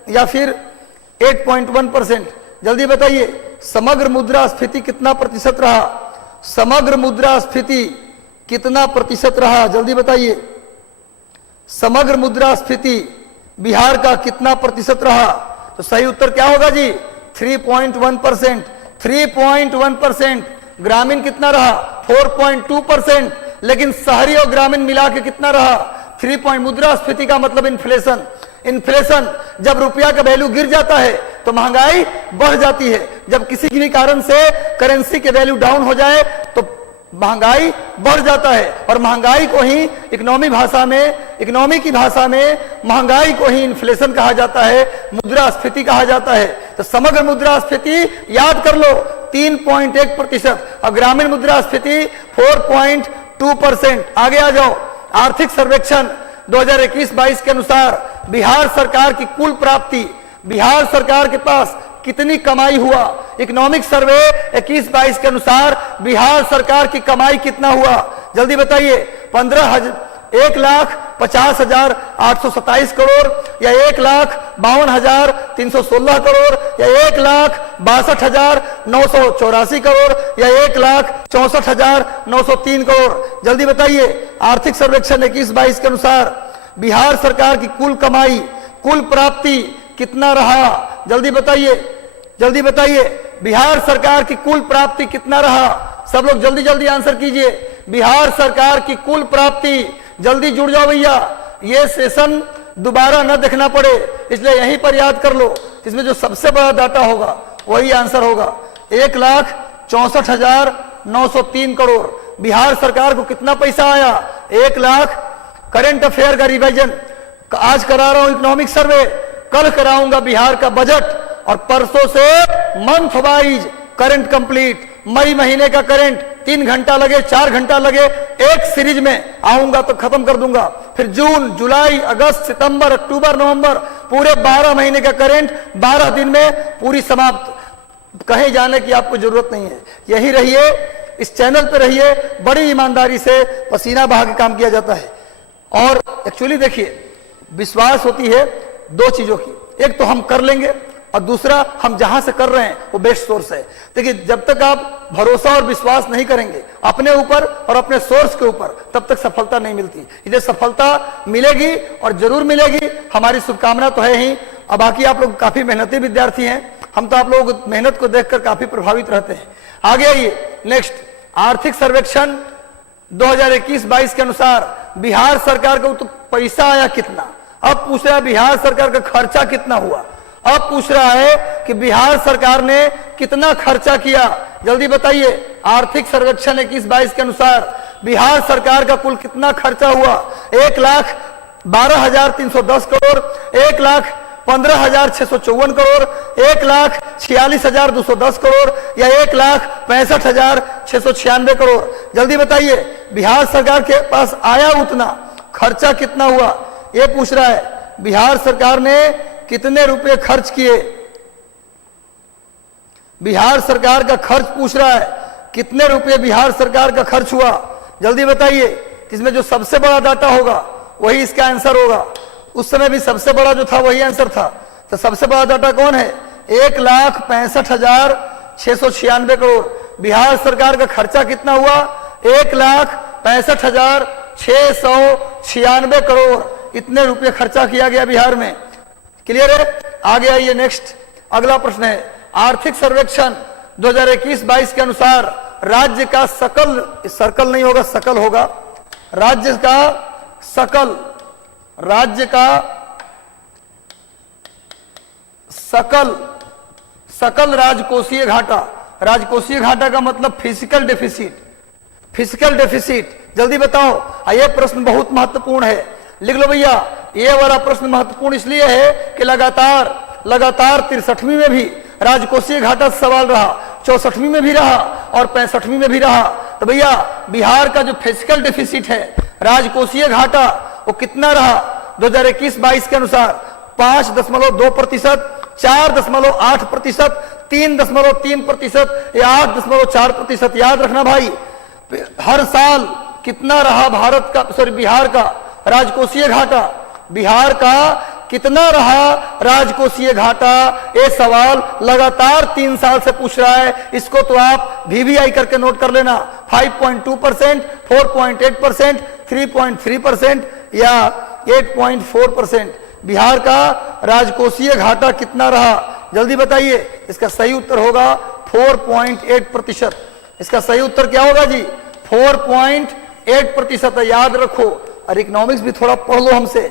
या फिर 8.1%? जल्दी बताइए समग्र मुद्रास्फीति कितना प्रतिशत रहा? समग्र मुद्रास्फीति कितना प्रतिशत रहा? जल्दी बताइए समग्र मुद्रास्फीति बिहार का कितना प्रतिशत रहा? तो सही उत्तर क्या होगा जी? 3.1%। 3.1%। ग्रामीण कितना रहा? 4.2%। लेकिन शहरी और ग्रामीण मिला के कितना रहा? 3 पॉइंट। मुद्रास्फीति का मतलब इन्फ्लेशन। इन्फ्लेशन जब रुपया का वैल्यू गिर जाता है तो महंगाई बढ़ जाती है। जब किसी भी कारण से करेंसी के वैल्यू डाउन हो जाए तो महंगाई बढ़ जाता है, और महंगाई को ही इकोनॉमी की भाषा में महंगाई को ही इन्फ्लेशन कहा जाता है, मुद्रास्फीति कहा जाता है। तो समग्र मुद्रास्फीति याद कर लो 3.1%, और ग्रामीण मुद्रास्फीति 4.2%। आगे आ जाओ। आर्थिक सर्वेक्षण 2021-22 के अनुसार बिहार सरकार की कुल प्राप्ति, बिहार सरकार के पास कितनी कमाई हुआ। इकोनॉमिक सर्वे 21-22 के अनुसार बिहार सरकार की कमाई कितना हुआ, जल्दी बताइए। 1,50,827 करोड़, या 1,52,316 करोड़, या 1,62,984 करोड़, या 1,64,903 करोड़, जल्दी बताइए। आर्थिक सर्वेक्षण 21-22 के अनुसार बिहार सरकार की कुल कमाई, कुल प्राप्ति कितना रहा, जल्दी बताइए, जल्दी बताइए। बिहार सरकार की कुल प्राप्ति कितना रहा, सब लोग जल्दी जल्दी आंसर कीजिए। बिहार सरकार की कुल प्राप्ति, जल्दी जुड़ जाओ भैया, ये सेशन दोबारा न देखना पड़े, इसलिए यहीं पर याद कर लो। इसमें जो सबसे बड़ा डाटा होगा वही आंसर होगा। 1,64,903 करोड़। बिहार सरकार को कितना पैसा आया, 1 लाख। करंट अफेयर का रिवीजन आज करा रहा हूं, इकोनॉमिक सर्वे कल कराऊंगा, बिहार का बजट, और परसों से मंथ वाइज करंट कंप्लीट। मई महीने का करंट 3 घंटा लगे 4 घंटा लगे, एक सीरीज में आऊंगा तो खत्म कर दूंगा। फिर जून, जुलाई, अगस्त, सितंबर, अक्टूबर, नवंबर, पूरे 12 महीने का करंट 12 दिन में पूरी समाप्त। कहीं जाने की आपको जरूरत नहीं है, यही रहिए, इस चैनल पे रहिए, बड़ी ईमानदारी से पसीना बहा के काम किया जाता है। और एक्चुअली देखिए, विश्वास होती है 2 चीजों की, एक तो हम कर लेंगे, और दूसरा हम जहां से कर रहे हैं वो बेस्ट सोर्स है। देखिए, जब तक आप भरोसा और विश्वास नहीं करेंगे अपने ऊपर और अपने सोर्स के ऊपर, तब तक सफलता नहीं मिलती। इसलिए सफलता मिलेगी और जरूर मिलेगी, हमारी शुभकामना तो है ही। अब बाकी आप लोग काफी मेहनती विद्यार्थी हैं, हम तो आप लोगों की मेहनत को देखकर काफी प्रभावित रहते हैं। आगे आइए, नेक्स्ट। आर्थिक सर्वेक्षण 2021-22 के अनुसार बिहार सरकार को तो पैसा आया कितना। अब पूछ रहा है बिहार सरकार का खर्चा कितना हुआ। अब पूछ रहा है कि बिहार सरकार ने कितना खर्चा किया, जल्दी बताइए। आर्थिक सर्वेक्षण 21-22 के अनुसार बिहार सरकार का कुल कितना खर्चा हुआ। 1,12,310 करोड़, 1,15,654 करोड़, 1,46,210 करोड़, या 1,65,696 करोड़, जल्दी बताइए। बिहार सरकार के पास आया उतना, खर्चा कितना हुआ, यह पूछ रहा है। बिहार सरकार ने कितने रुपए खर्च किए, बिहार सरकार का खर्च पूछ रहा है, कितने रुपए बिहार सरकार का खर्च हुआ, जल्दी बताइए। इसमें जो सबसे बड़ा डाटा होगा वही इसका आंसर होगा। उस समय भी सबसे बड़ा जो था वही आंसर था। तो सबसे बड़ा डाटा कौन है, 1,65,696 करोड़। बिहार सरकार का खर्चा कितना हुआ, 1,65,696 करोड़। इतने रुपए खर्चा किया गया बिहार में। क्लियर है। आगे आइए, नेक्स्ट अगला प्रश्न है। आर्थिक सर्वेक्षण 2021-22 के अनुसार राज्य का सकल नहीं होगा, सकल होगा, राज्य का सकल राजकोषीय घाटा। राजकोषीय घाटा का मतलब फिजिकल डेफिसिट, जल्दी बताओ। ये प्रश्न बहुत महत्वपूर्ण है, लिख लो भैया। ये वाला प्रश्न महत्वपूर्ण इसलिए है कि लगातार 63वीं में भी राजकोषीय घाटा सवाल रहा, 64वीं में भी रहा और 65वीं में भी रहा। तो भैया बिहार का जो फिजिकल डेफिसिट है, राजकोषीय घाटा, वो कितना रहा 2021-22 के अनुसार। 5.2%, 4.8%, 3.3% या 8.4%। याद रखना भाई, हर साल कितना रहा बिहार का राजकोषीय घाटा। बिहार का कितना रहा राजकोषीय घाटा, ये सवाल लगातार 3 साल से पूछ रहा है। इसको तो आप VVI करके नोट कर लेना। 5.2%, 4.8%, 3.3% या 8.4%। बिहार का राजकोषीय घाटा कितना रहा, जल्दी बताइए। इसका सही उत्तर होगा 4.8%। इसका सही उत्तर क्या होगा जी, 4.8%। याद रखो, और इकोनॉमिक्स भी थोड़ा पढ़ लो हमसे।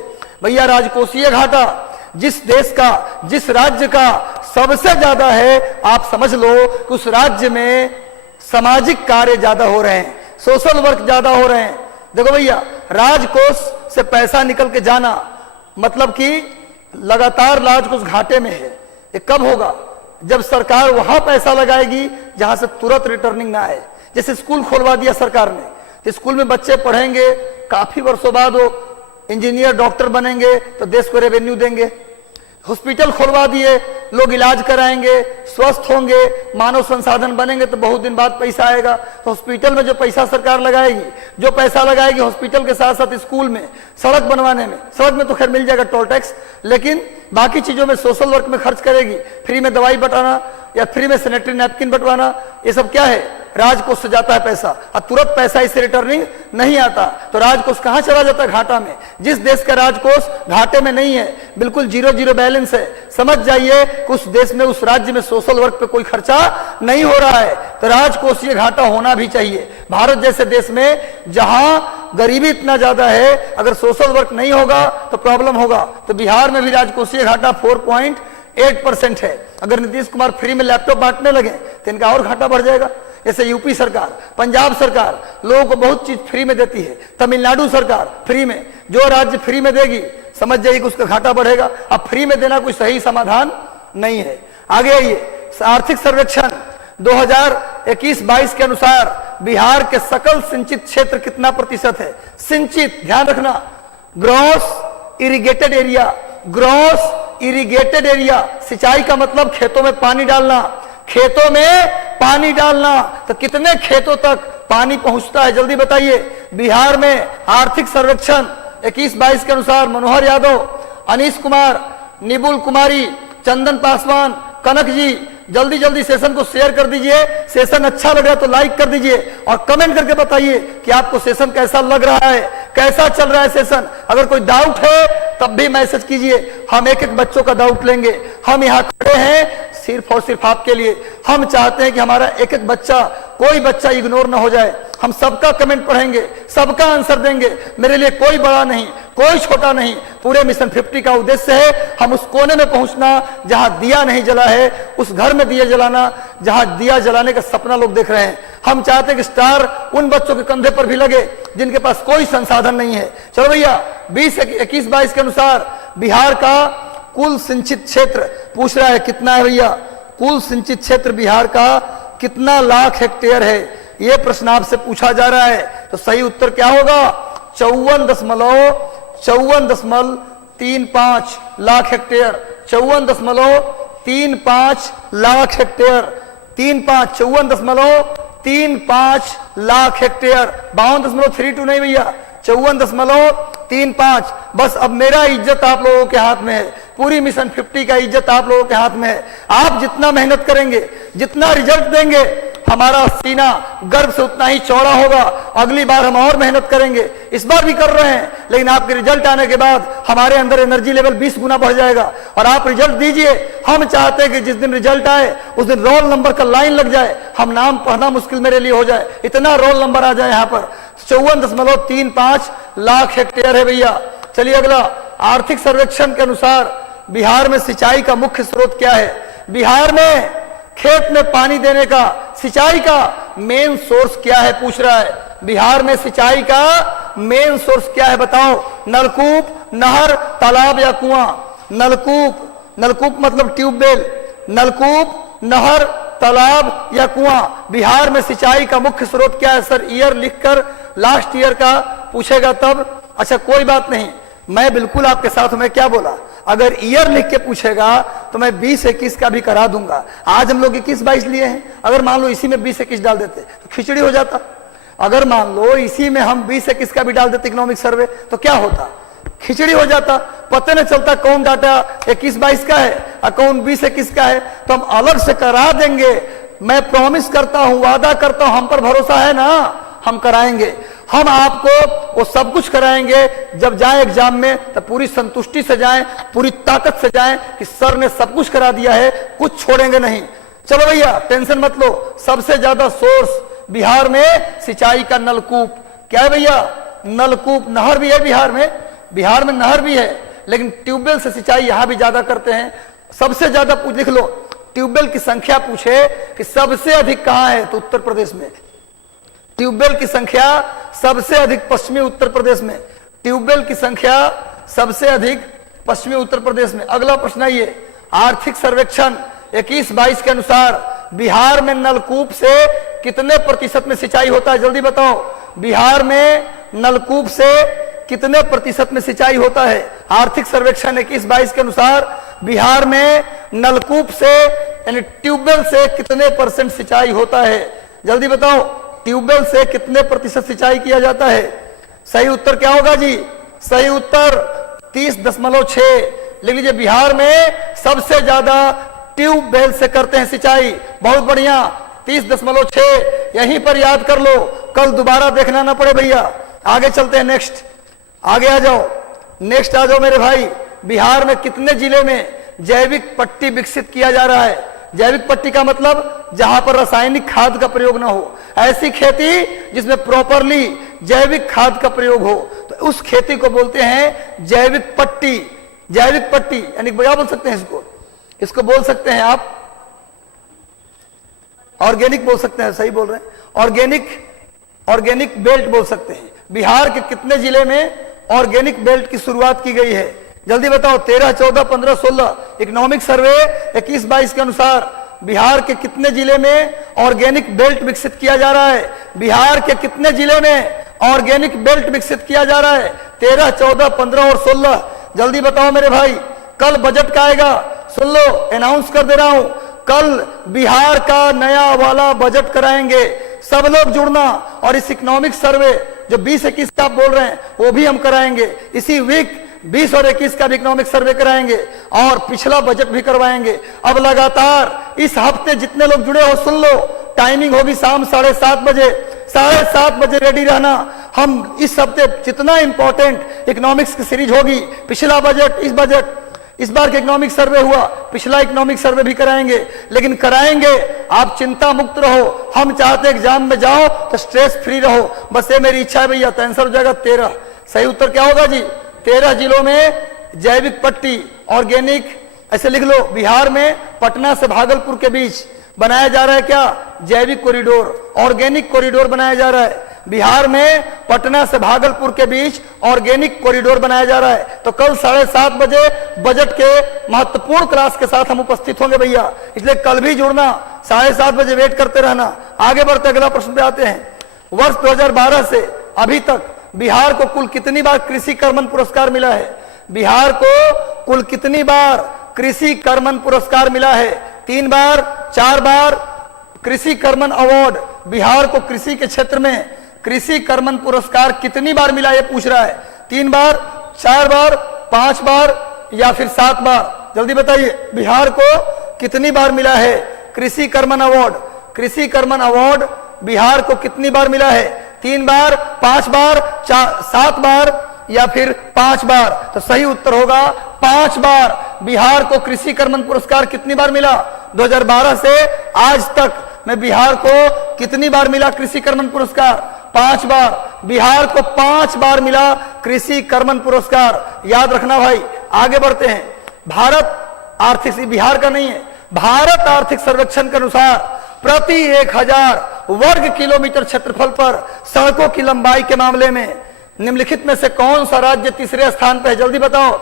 भैया राजकोषीय घाटा जिस देश का, जिस राज्य का सबसे ज्यादा है, आप समझ लो कि उस राज्य में सामाजिक कार्य ज्यादा हो रहे हैं, सोशल वर्क ज्यादा हो रहे हैं। देखो भैया, राजकोष से पैसा निकल के जाना मतलब कि लगातार राजकोष घाटे में है। ये कब होगा? जब सरकार वहां पैसा लगाएगी जहां से तुरंत रिटर्निंग ना आए। जैसे स्कूल खोलवा दिया सरकार ने, तो स्कूल में बच्चे पढ़ेंगे, काफी वर्षों बाद वो इंजीनियर डॉक्टर बनेंगे तो देश को रेवेन्यू देंगे। हॉस्पिटल खुलवा दिए, लोग इलाज कराएंगे, स्वस्थ होंगे, मानव संसाधन बनेंगे तो बहुत दिन बाद पैसा आएगा। तो हॉस्पिटल में जो पैसा सरकार लगाएगी, जो पैसा लगाएगी हॉस्पिटल के साथ साथ स्कूल में, सड़क बनवाने में, सड़क में तो खैर मिल जाएगा टोल टैक्स, लेकिन बाकी चीजों में, सोशल वर्क में खर्च करेगी। फ्री में दवाई बंटाना या फ्री में सैनिटरी नैपकिन बंटवाना, ये सब क्या है? राजकोष से जाता है पैसा, और तुरंत पैसा इससे रिटर्निंग नहीं आता। तो राजकोष कहां चला जाता है? घाटा में। जिस देश का राजकोष घाटे में नहीं है, बिल्कुल जीरो जीरो बैलेंस है, समझ जाइए कि उस देश में, उस राज्य में सोशल वर्क पे कोई खर्चा नहीं हो रहा है। तो राजकोषीय घाटा होना भी चाहिए। भारत जैसे देश में जहां गरीबी इतना ज्यादा है, अगर सोशल वर्क नहीं होगा तो प्रॉब्लम होगा। तो बिहार में भी राजकोषीय घाटा 4.8% है। अगर नीतीश कुमार फ्री में लैपटॉप बांटने लगे तो इनका और घाटा बढ़ जाएगा। जैसे यूपी सरकार, पंजाब सरकार लोगों को बहुत चीज फ्री में देती है, तमिलनाडु सरकार फ्री में, जो राज्य फ्री में देगी समझ जाइए कि उसका घाटा बढ़ेगा। अब फ्री में देना कोई सही समाधान नहीं है। आगे आइए, आर्थिक सर्वेक्षण 2021-22 के अनुसार बिहार के सकल सिंचित क्षेत्र कितना प्रतिशत है? सिंचित, ध्यान रखना, gross irrigated area, gross irrigated area, सिंचाई का मतलब खेतों में पानी डालना, खेतों में पानी डालना। तो कितने खेतों तक पानी पहुंचता है जल्दी बताइए? बिहार में आर्थिक सर्वेक्षण 21-22 के अनुसार मनोहर यादव, अनीश कुमार, निबुल कुमारी, चंदन पासवान, कनक जी, जल्दी जल्दी सेशन को शेयर कर दीजिए। सेशन अच्छा लग रहा है तो लाइक कर दीजिए और कमेंट करके बताइए कि आपको सेशन कैसा लग रहा है, कैसा चल रहा है सेशन। अगर कोई डाउट है तब भी मैसेज कीजिए, हम एक एक बच्चों का डाउट लेंगे। हम यहाँ खड़े हैं सिर्फ और सिर्फ आपके लिए। हम चाहते हैं कि हमारा एक एक बच्चा, कोई बच्चा इग्नोर ना हो जाए। हम सबका कमेंट पढ़ेंगे, सबका आंसर देंगे। मेरे लिए कोई बड़ा नहीं, कोई छोटा नहीं। पूरे मिशन 50 का उद्देश्य है हम उस कोने में पहुंचना जहां दिया नहीं जला है, उस घर में दिया जलाना जहां दिया जलाने का सपना लोग देख रहे हैं। हम चाहते हैं कि स्टार उन बच्चों के कंधे पर भी लगे जिनके पास कोई संसाधन नहीं है। चलो भैया, 2021-22 के अनुसार बिहार का कुल सिंचित क्षेत्र पूछ रहा है कितना है भैया? कुल सिंचित क्षेत्र बिहार का कितना लाख हेक्टेयर है? यह प्रश्न आपसे पूछा जा रहा है। तो सही उत्तर क्या होगा? 54.35 lakh hectare. 54.35 lakh hectare. 54.35 lakh hectare. 52.32 नहीं भैया, 54.35। बस अब मेरा इज्जत आप लोगों के हाथ में है, पूरी मिशन 50 का इज्जत आप लोगों के हाथ में है। आप जितना मेहनत करेंगे, जितना रिजल्ट देंगे, हमारा सीना गर्व से उतना ही चौड़ा होगा। अगली बार हम और मेहनत करेंगे, इस बार भी कर रहे हैं, लेकिन आपके रिजल्ट आने के बाद हमारे अंदर एनर्जी लेवल 20 गुना बढ़ जाएगा। और आप रिजल्ट दीजिए। हम चाहते हैं कि जिस दिन रिजल्ट आए उस दिन रोल नंबर का लाइन लग जाए, हम नाम पढ़ना मुश्किल मेरे लिए हो जाए, इतना रोल नंबर आ जाए यहाँ पर। 54.35 लाख हेक्टेयर है भैया। चलिए अगला, आर्थिक सर्वेक्षण के अनुसार बिहार में सिंचाई का मुख्य स्रोत क्या है? बिहार में खेत में पानी देने का, सिंचाई का मेन सोर्स क्या है पूछ रहा है। बिहार में सिंचाई का मेन सोर्स क्या है बताओ? नलकूप, नहर, तालाब या कुआं? नलकूप, नलकूप मतलब ट्यूबवेल, नलकूप, नहर, तालाब या कुआं। बिहार में सिंचाई का मुख्य स्रोत क्या है? सर ईयर लिखकर लास्ट ईयर का पूछेगा तब। अच्छा कोई बात नहीं, मैं बिल्कुल आपके साथ हूं। मैं क्या बोला? अगर ईयर लिख के पूछेगा तो मैं 20-21 का भी करा दूंगा। आज हम लोग 21-22 लिए हैं, अगर मान लो इसी में 20-21 डाल देते तो खिचड़ी हो जाता। अगर मान लो इसी में हम 20-21 का भी डाल देते इकोनॉमिक सर्वे, तो क्या होता? खिचड़ी हो जाता। पता नहीं चलता कौन डाटा 21-22 का है और कौन 20-21 का है। तो हम अलग से करा देंगे। मैं प्रॉमिस करता हूं, वादा करता हूं, हम पर भरोसा है ना, हम कराएंगे। हम आपको वो सब कुछ कराएंगे। जब जाए एग्जाम में तो पूरी संतुष्टि से जाएं, पूरी ताकत से जाएं कि सर ने सब कुछ करा दिया है, कुछ छोड़ेंगे नहीं। चलो भैया टेंशन मत लो। सबसे ज्यादा सोर्स बिहार में सिंचाई का नलकूप क्या है भैया? नलकूप, नहर भी है बिहार में नहर भी है, लेकिन ट्यूबवेल से सिंचाई यहां भी ज्यादा करते हैं। सबसे ज्यादा लिख लो, ट्यूबवेल की संख्या पूछे कि सबसे अधिक कहां है, तो उत्तर प्रदेश में। ट्यूबवेल की संख्या सबसे अधिक पश्चिमी उत्तर प्रदेश में, ट्यूबवेल की संख्या सबसे अधिक पश्चिमी उत्तर प्रदेश में। अगला प्रश्न है ये, आर्थिक सर्वेक्षण 21-22 के अनुसार बिहार में नलकूप से कितने प्रतिशत में सिंचाई होता है, जल्दी बताओ। बिहार में नलकूप से कितने प्रतिशत में सिंचाई होता है? आर्थिक सर्वेक्षण 21-22 के अनुसार बिहार में नलकूप से यानी ट्यूबवेल से कितने % सिंचाई होता है, जल्दी बताओ। ट्यूबवेल से कितने प्रतिशत सिंचाई किया जाता है? सही उत्तर क्या होगा जी? सही उत्तर 30.6। लिख लीजिए, बिहार में सबसे ज्यादा ट्यूबवेल से करते हैं सिंचाई। बहुत बढ़िया, 30.6 यहीं पर याद कर लो, कल दोबारा देखना ना पड़े भैया। आगे चलते हैं, नेक्स्ट आगे आ जाओ, नेक्स्ट आ जाओ मेरे भाई। बिहार में कितने जिले में जैविक पट्टी विकसित किया जा रहा है? जैविक पट्टी का मतलब जहां पर रासायनिक खाद का प्रयोग ना हो, ऐसी खेती जिसमें प्रॉपरली जैविक खाद का प्रयोग हो, तो उस खेती को बोलते हैं जैविक पट्टी। जैविक पट्टी यानी क्या बोल सकते हैं इसको बोल सकते हैं आप ऑर्गेनिक बोल सकते हैं, सही बोल रहे हैं, ऑर्गेनिक बेल्ट बोल सकते हैं। बिहार के कितने जिले में ऑर्गेनिक बेल्ट की शुरुआत की गई है, जल्दी बताओ। 13, 14, 15, 16 इकोनॉमिक सर्वे 21-22 के अनुसार बिहार के कितने जिले में ऑर्गेनिक बेल्ट विकसित किया जा रहा है? बिहार के कितने जिले में ऑर्गेनिक बेल्ट विकसित किया जा रहा है? 13, 14, 15 और 16, जल्दी बताओ मेरे भाई। कल बजट का आएगा, सुन लो, अनाउंस कर दे रहा हूं, कल बिहार का नया वाला बजट कराएंगे। सब लोग जुड़ना, और इस इकोनॉमिक सर्वे जो 20-21 का आप बोल रहे हैं वो भी हम कराएंगे इसी वीक। 20 और 21 का भी इकोनॉमिक सर्वे कराएंगे और पिछला बजट भी करवाएंगे। अब लगातार इस हफ्ते जितने लोग जुड़े हो सुन लो, टाइमिंग होगी शाम 7:30 बजे, 7:30 बजे रेडी रहना। हम इस हफ्ते जितना इंपॉर्टेंट इकोनॉमिक्स की सीरीज होगी, पिछला बजट, इस बजट, इस बार का इकोनॉमिक सर्वे हुआ, पिछला इकोनॉमिक सर्वे भी कराएंगे, लेकिन कराएंगे, आप चिंता मुक्त रहो। हम चाहते एग्जाम में जाओ तो स्ट्रेस फ्री रहो, बस ये मेरी इच्छा है भैया। तो आंसर हो जाएगा 13। सही उत्तर क्या होगा जी? 13 जिलों में जैविक पट्टी ऑर्गेनिक, ऐसे लिख लो। बिहार में पटना से भागलपुर के बीच बनाया जा रहा है क्या? जैविक कॉरिडोर, ऑर्गेनिक कॉरिडोर बनाया जा रहा है। बिहार में पटना से भागलपुर के बीच ऑर्गेनिक कॉरिडोर बनाया जा रहा है। तो कल 7:30 बजे बजट के महत्वपूर्ण क्लास के साथ हम उपस्थित होंगे भैया, इसलिए कल भी जुड़ना, 7:30 बजे वेट करते रहना। आगे बढ़ते अगला प्रश्न पे आते हैं। वर्ष 2012 से अभी तक बिहार को कुल कितनी बार कृषि कर्मण पुरस्कार मिला है? बिहार को कुल कितनी बार कृषि कर्मण पुरस्कार मिला है? 3 बार, 4 बार? कृषि कर्मण अवार्ड बिहार को कृषि के क्षेत्र में कृषि कर्मण पुरस्कार कितनी बार मिला, ये पूछ रहा है। 3 बार, 4 बार, 5 बार या फिर 7 बार? जल्दी बताइए, बिहार को कितनी बार मिला है कृषि कर्मण अवार्ड? कृषि कर्मण अवार्ड बिहार को कितनी बार मिला है? 3 बार, 5 बार, 7 बार या फिर 5 बार? तो सही उत्तर होगा 5 बार। बिहार को कृषि कर्मण पुरस्कार कितनी बार मिला? 2012 से आज तक में बिहार को कितनी बार मिला कृषि कर्मण पुरस्कार? 5 बार। बिहार को 5 बार मिला कृषि कर्मण पुरस्कार, याद रखना भाई। आगे बढ़ते हैं। भारत आर्थिक, बिहार का नहीं है, भारत आर्थिक सर्वेक्षण के अनुसार प्रति 1000 वर्ग किलोमीटर क्षेत्रफल पर सड़कों की लंबाई के मामले में निम्नलिखित में से कौन सा राज्य तीसरे स्थान पर है? जल्दी बताओ,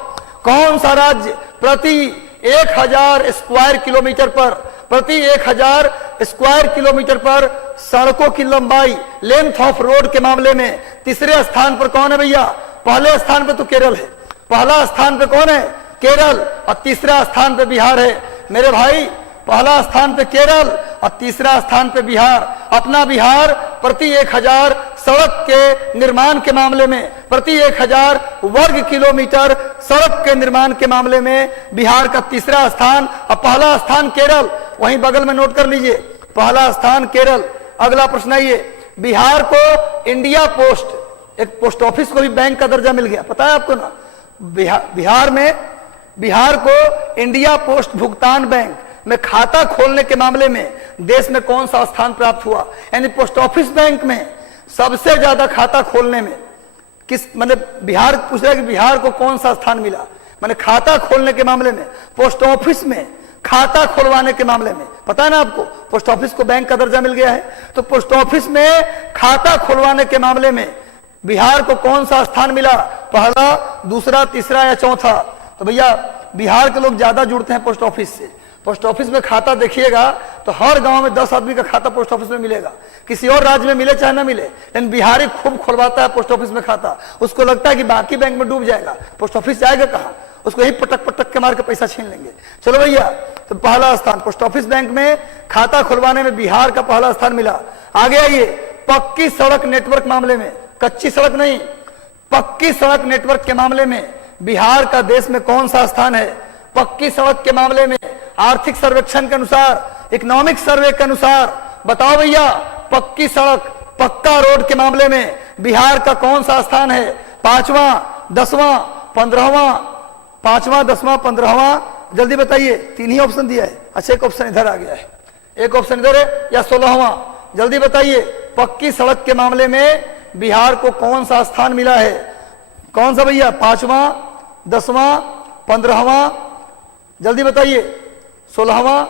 कौन सा राज्य प्रति 1000 स्क्वायर किलोमीटर पर, प्रति 1000 स्क्वायर किलोमीटर पर सड़कों की लंबाई, लेंथ ऑफ रोड के मामले में तीसरे स्थान पर कौन है भैया? पहले स्थान पे तो केरल है, पहला स्थान पे कौन है? केरल, और तीसरा स्थान पे बिहार है। मेरे भाई, पहला स्थान पे केरल और तीसरा स्थान पे बिहार। अपना बिहार प्रति 1000 सड़क के निर्माण के मामले में, प्रति 1000 वर्ग किलोमीटर सड़क के निर्माण के मामले में बिहार का तीसरा स्थान और पहला स्थान केरल। वहीं बगल में नोट कर लीजिए, पहला स्थान केरल। अगला प्रश्न है ये, बिहार को इंडिया पोस्ट, एक पोस्ट ऑफिस को भी बैंक का दर्जा मिल गया, पता है आपको ना? बिहार में बिहार को इंडिया पोस्ट भुगतान बैंक में खाता खोलने के मामले में देश में कौन सा स्थान प्राप्त हुआ? यानी पोस्ट ऑफिस बैंक में सबसे ज्यादा खाता खोलने में किस मतलब बिहार पूछ रहा है कि बिहार को कौन सा स्थान मिला, मैंने खाता खोलने के मामले में, पोस्ट ऑफिस में खाता खुलवाने के मामले में, पता है ना आपको, पोस्ट ऑफिस को बैंक का दर्जा मिल गया है, तो पोस्ट ऑफिस में खाता खुलवाने के मामले में बिहार को कौन सा स्थान मिला, पहला, दूसरा, तीसरा या चौथा। तो भैया बिहार के लोग ज्यादा जुड़ते हैं पोस्ट ऑफिस से। पोस्ट ऑफिस में खाता देखिएगा तो हर गांव में 10 आदमी का खाता पोस्ट ऑफिस में मिलेगा, किसी और राज्य में मिले चाहे ना मिले, लेकिन बिहारी खूब खुलवाता है पोस्ट ऑफिस में खाता। उसको लगता है कि बाकी बैंक में डूब जाएगा, पोस्ट ऑफिस जाएगा कहां, उसको यही पटक पटक के मार के पैसा छीन लेंगे। चलो भैया, तो पहला स्थान पोस्ट ऑफिस बैंक में खाता खुलवाने में बिहार का पहला स्थान मिला। आगे आइए, पक्की सड़क नेटवर्क मामले में, कच्ची सड़क नहीं, पक्की सड़क नेटवर्क के मामले में बिहार का देश में कौन सा स्थान है। पक्की सड़क के मामले में आर्थिक सर्वेक्षण के अनुसार, इकोनॉमिक सर्वे के अनुसार बताओ भैया, पक्की सड़क, पक्का रोड के मामले में बिहार का कौन सा स्थान है। 5वां, 10वां, 15वां, 5वां, 10वां, 15वां, जल्दी बताइए। 3 ही ऑप्शन दिया है। अच्छा, एक ऑप्शन इधर आ गया है, एक ऑप्शन इधर है, या 16वां, जल्दी बताइए। पक्की सड़क के मामले में बिहार को कौन सा स्थान मिला है, कौन सा भैया, 5वां, 10वां, 15वां, जल्दी बताइए। 16वां,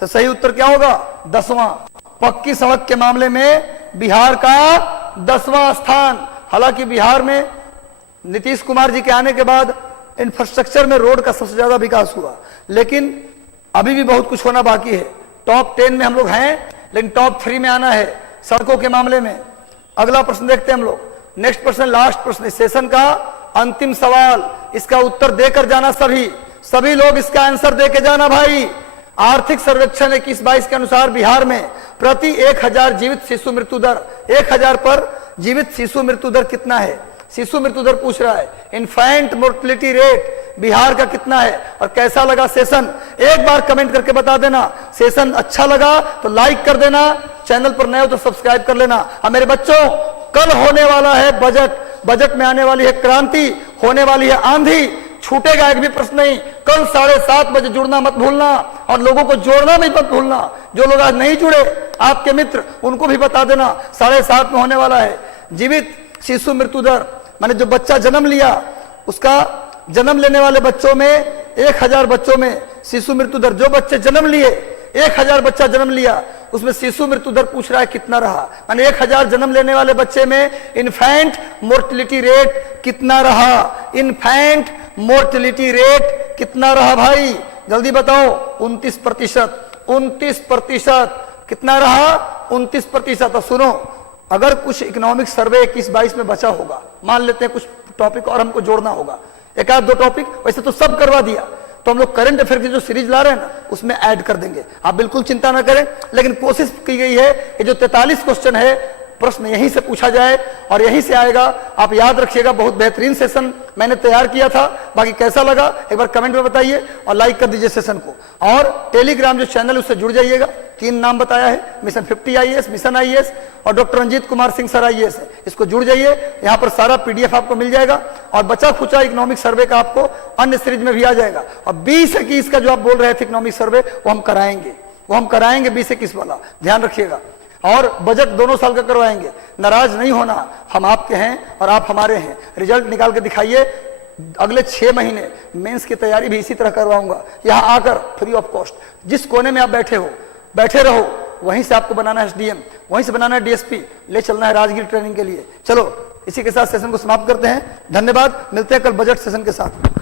तो सही उत्तर क्या होगा, 10वां। पक्की सड़क के मामले में बिहार का 10वां स्थान। हालांकि बिहार में नीतीश कुमार जी के आने के बाद इंफ्रास्ट्रक्चर में रोड का सबसे ज्यादा विकास हुआ, लेकिन अभी भी बहुत कुछ होना बाकी है। टॉप 10 में हम लोग हैं, लेकिन टॉप 3 में आना है सड़कों के मामले में। अगला प्रश्न देखते हैं हम लोग, नेक्स्ट प्रश्न, लास्ट प्रश्न, सेशन का अंतिम सवाल, इसका उत्तर देकर जाना सभी लोग इसका आंसर देके जाना भाई। आर्थिक सर्वेक्षण 21-22 के अनुसार बिहार में प्रति 1000 जीवित शिशु मृत्यु दर, 1000 पर जीवित शिशु मृत्यु दर कितना है। शिशु मृत्यु दर पूछ रहा है, इन्फेंट मोर्टिलिटी रेट बिहार का कितना है। और कैसा लगा सेशन, एक बार कमेंट करके बता देना। सेशन अच्छा लगा तो लाइक कर देना, चैनल पर नए हो तो सब्सक्राइब कर लेना। और मेरे बच्चों, कल होने वाला है बजट, बजट में आने वाली है क्रांति, होने वाली है आंधी, छूटेगा एक भी प्रश्न नहीं। कल 7:30 बजे जुड़ना मत भूलना, और लोगों को जोड़ना भी मत भूलना। जो लोग आज नहीं जुड़े, आपके मित्र, उनको भी बता देना 7:30 में होने वाला है। जीवित शिशु मृत्यु दर, माने जो बच्चा जन्म लिया, उसका जन्म लेने वाले बच्चों में 1000 बच्चों में शिशु मृत्यु दर, जो बच्चे जन्म लिए, 1000 बच्चा जन्म लिया, उसमें शिशु मृत्यु दर पूछ रहा है कितना रहा। माने 1000 जन्म लेने वाले बच्चे में इन्फेंट मोर्टिलिटी रेट कितना रहा, इन्फेंट मोर्टिलिटी रेट कितना रहा भाई, जल्दी बताओ। 29%, 29% कितना रहा, 29%। सुनो, अगर कुछ इकोनॉमिक सर्वे 21-22 में बचा होगा, मान लेते हैं कुछ टॉपिक और हमको जोड़ना होगा, एक आध 2 टॉपिक, वैसे तो सब करवा दिया, तो हम लोग करंट अफेयर की जो सीरीज ला रहे हैं ना, उसमें ऐड कर देंगे। आप बिल्कुल चिंता ना करें, लेकिन कोशिश की गई है कि जो 43 क्वेश्चन है, प्रश्न यहीं से पूछा जाए और यहीं से आएगा। आप याद रखिएगा, बहुत बेहतरीन सेशन मैंने तैयार किया था। बाकी कैसा लगा एक बार कमेंट में बताइए, और लाइक कर दीजिए सेशन को। और टेलीग्राम जो चैनल, उससे जुड़ जाइएगा। 3 नाम बताया है, मिशन 50 IAS, मिशन IAS और doctor Ranjit Kumar Singh sir IAS है। इसको जुड़ जाइए, यहाँ पर सारा PDF आपको मिल जाएगा। और बचा खुचा इकोनॉमिक सर्वे का आपको अन्य सीरीज में भी आ जाएगा। और 20-21 का जो आप बोल रहे थे इकोनॉमिक सर्वे, वो हम कराएंगे 20-21 वाला, ध्यान रखिएगा। और बजट दोनों साल का करवाएंगे। नाराज नहीं होना, हम आपके हैं और आप हमारे हैं। रिजल्ट निकाल के दिखाइए। अगले 6 महीने मेंस की तैयारी भी इसी तरह करवाऊंगा, यहाँ आकर फ्री ऑफ कॉस्ट। जिस कोने में आप बैठे रहो, वहीं से आपको बनाना है SDM, वहीं से बनाना है DSP, ले चलना है राजगीर ट्रेनिंग के लिए। चलो, इसी के साथ सेशन को समाप्त करते हैं। धन्यवाद, मिलते हैं कल बजट सेशन के साथ।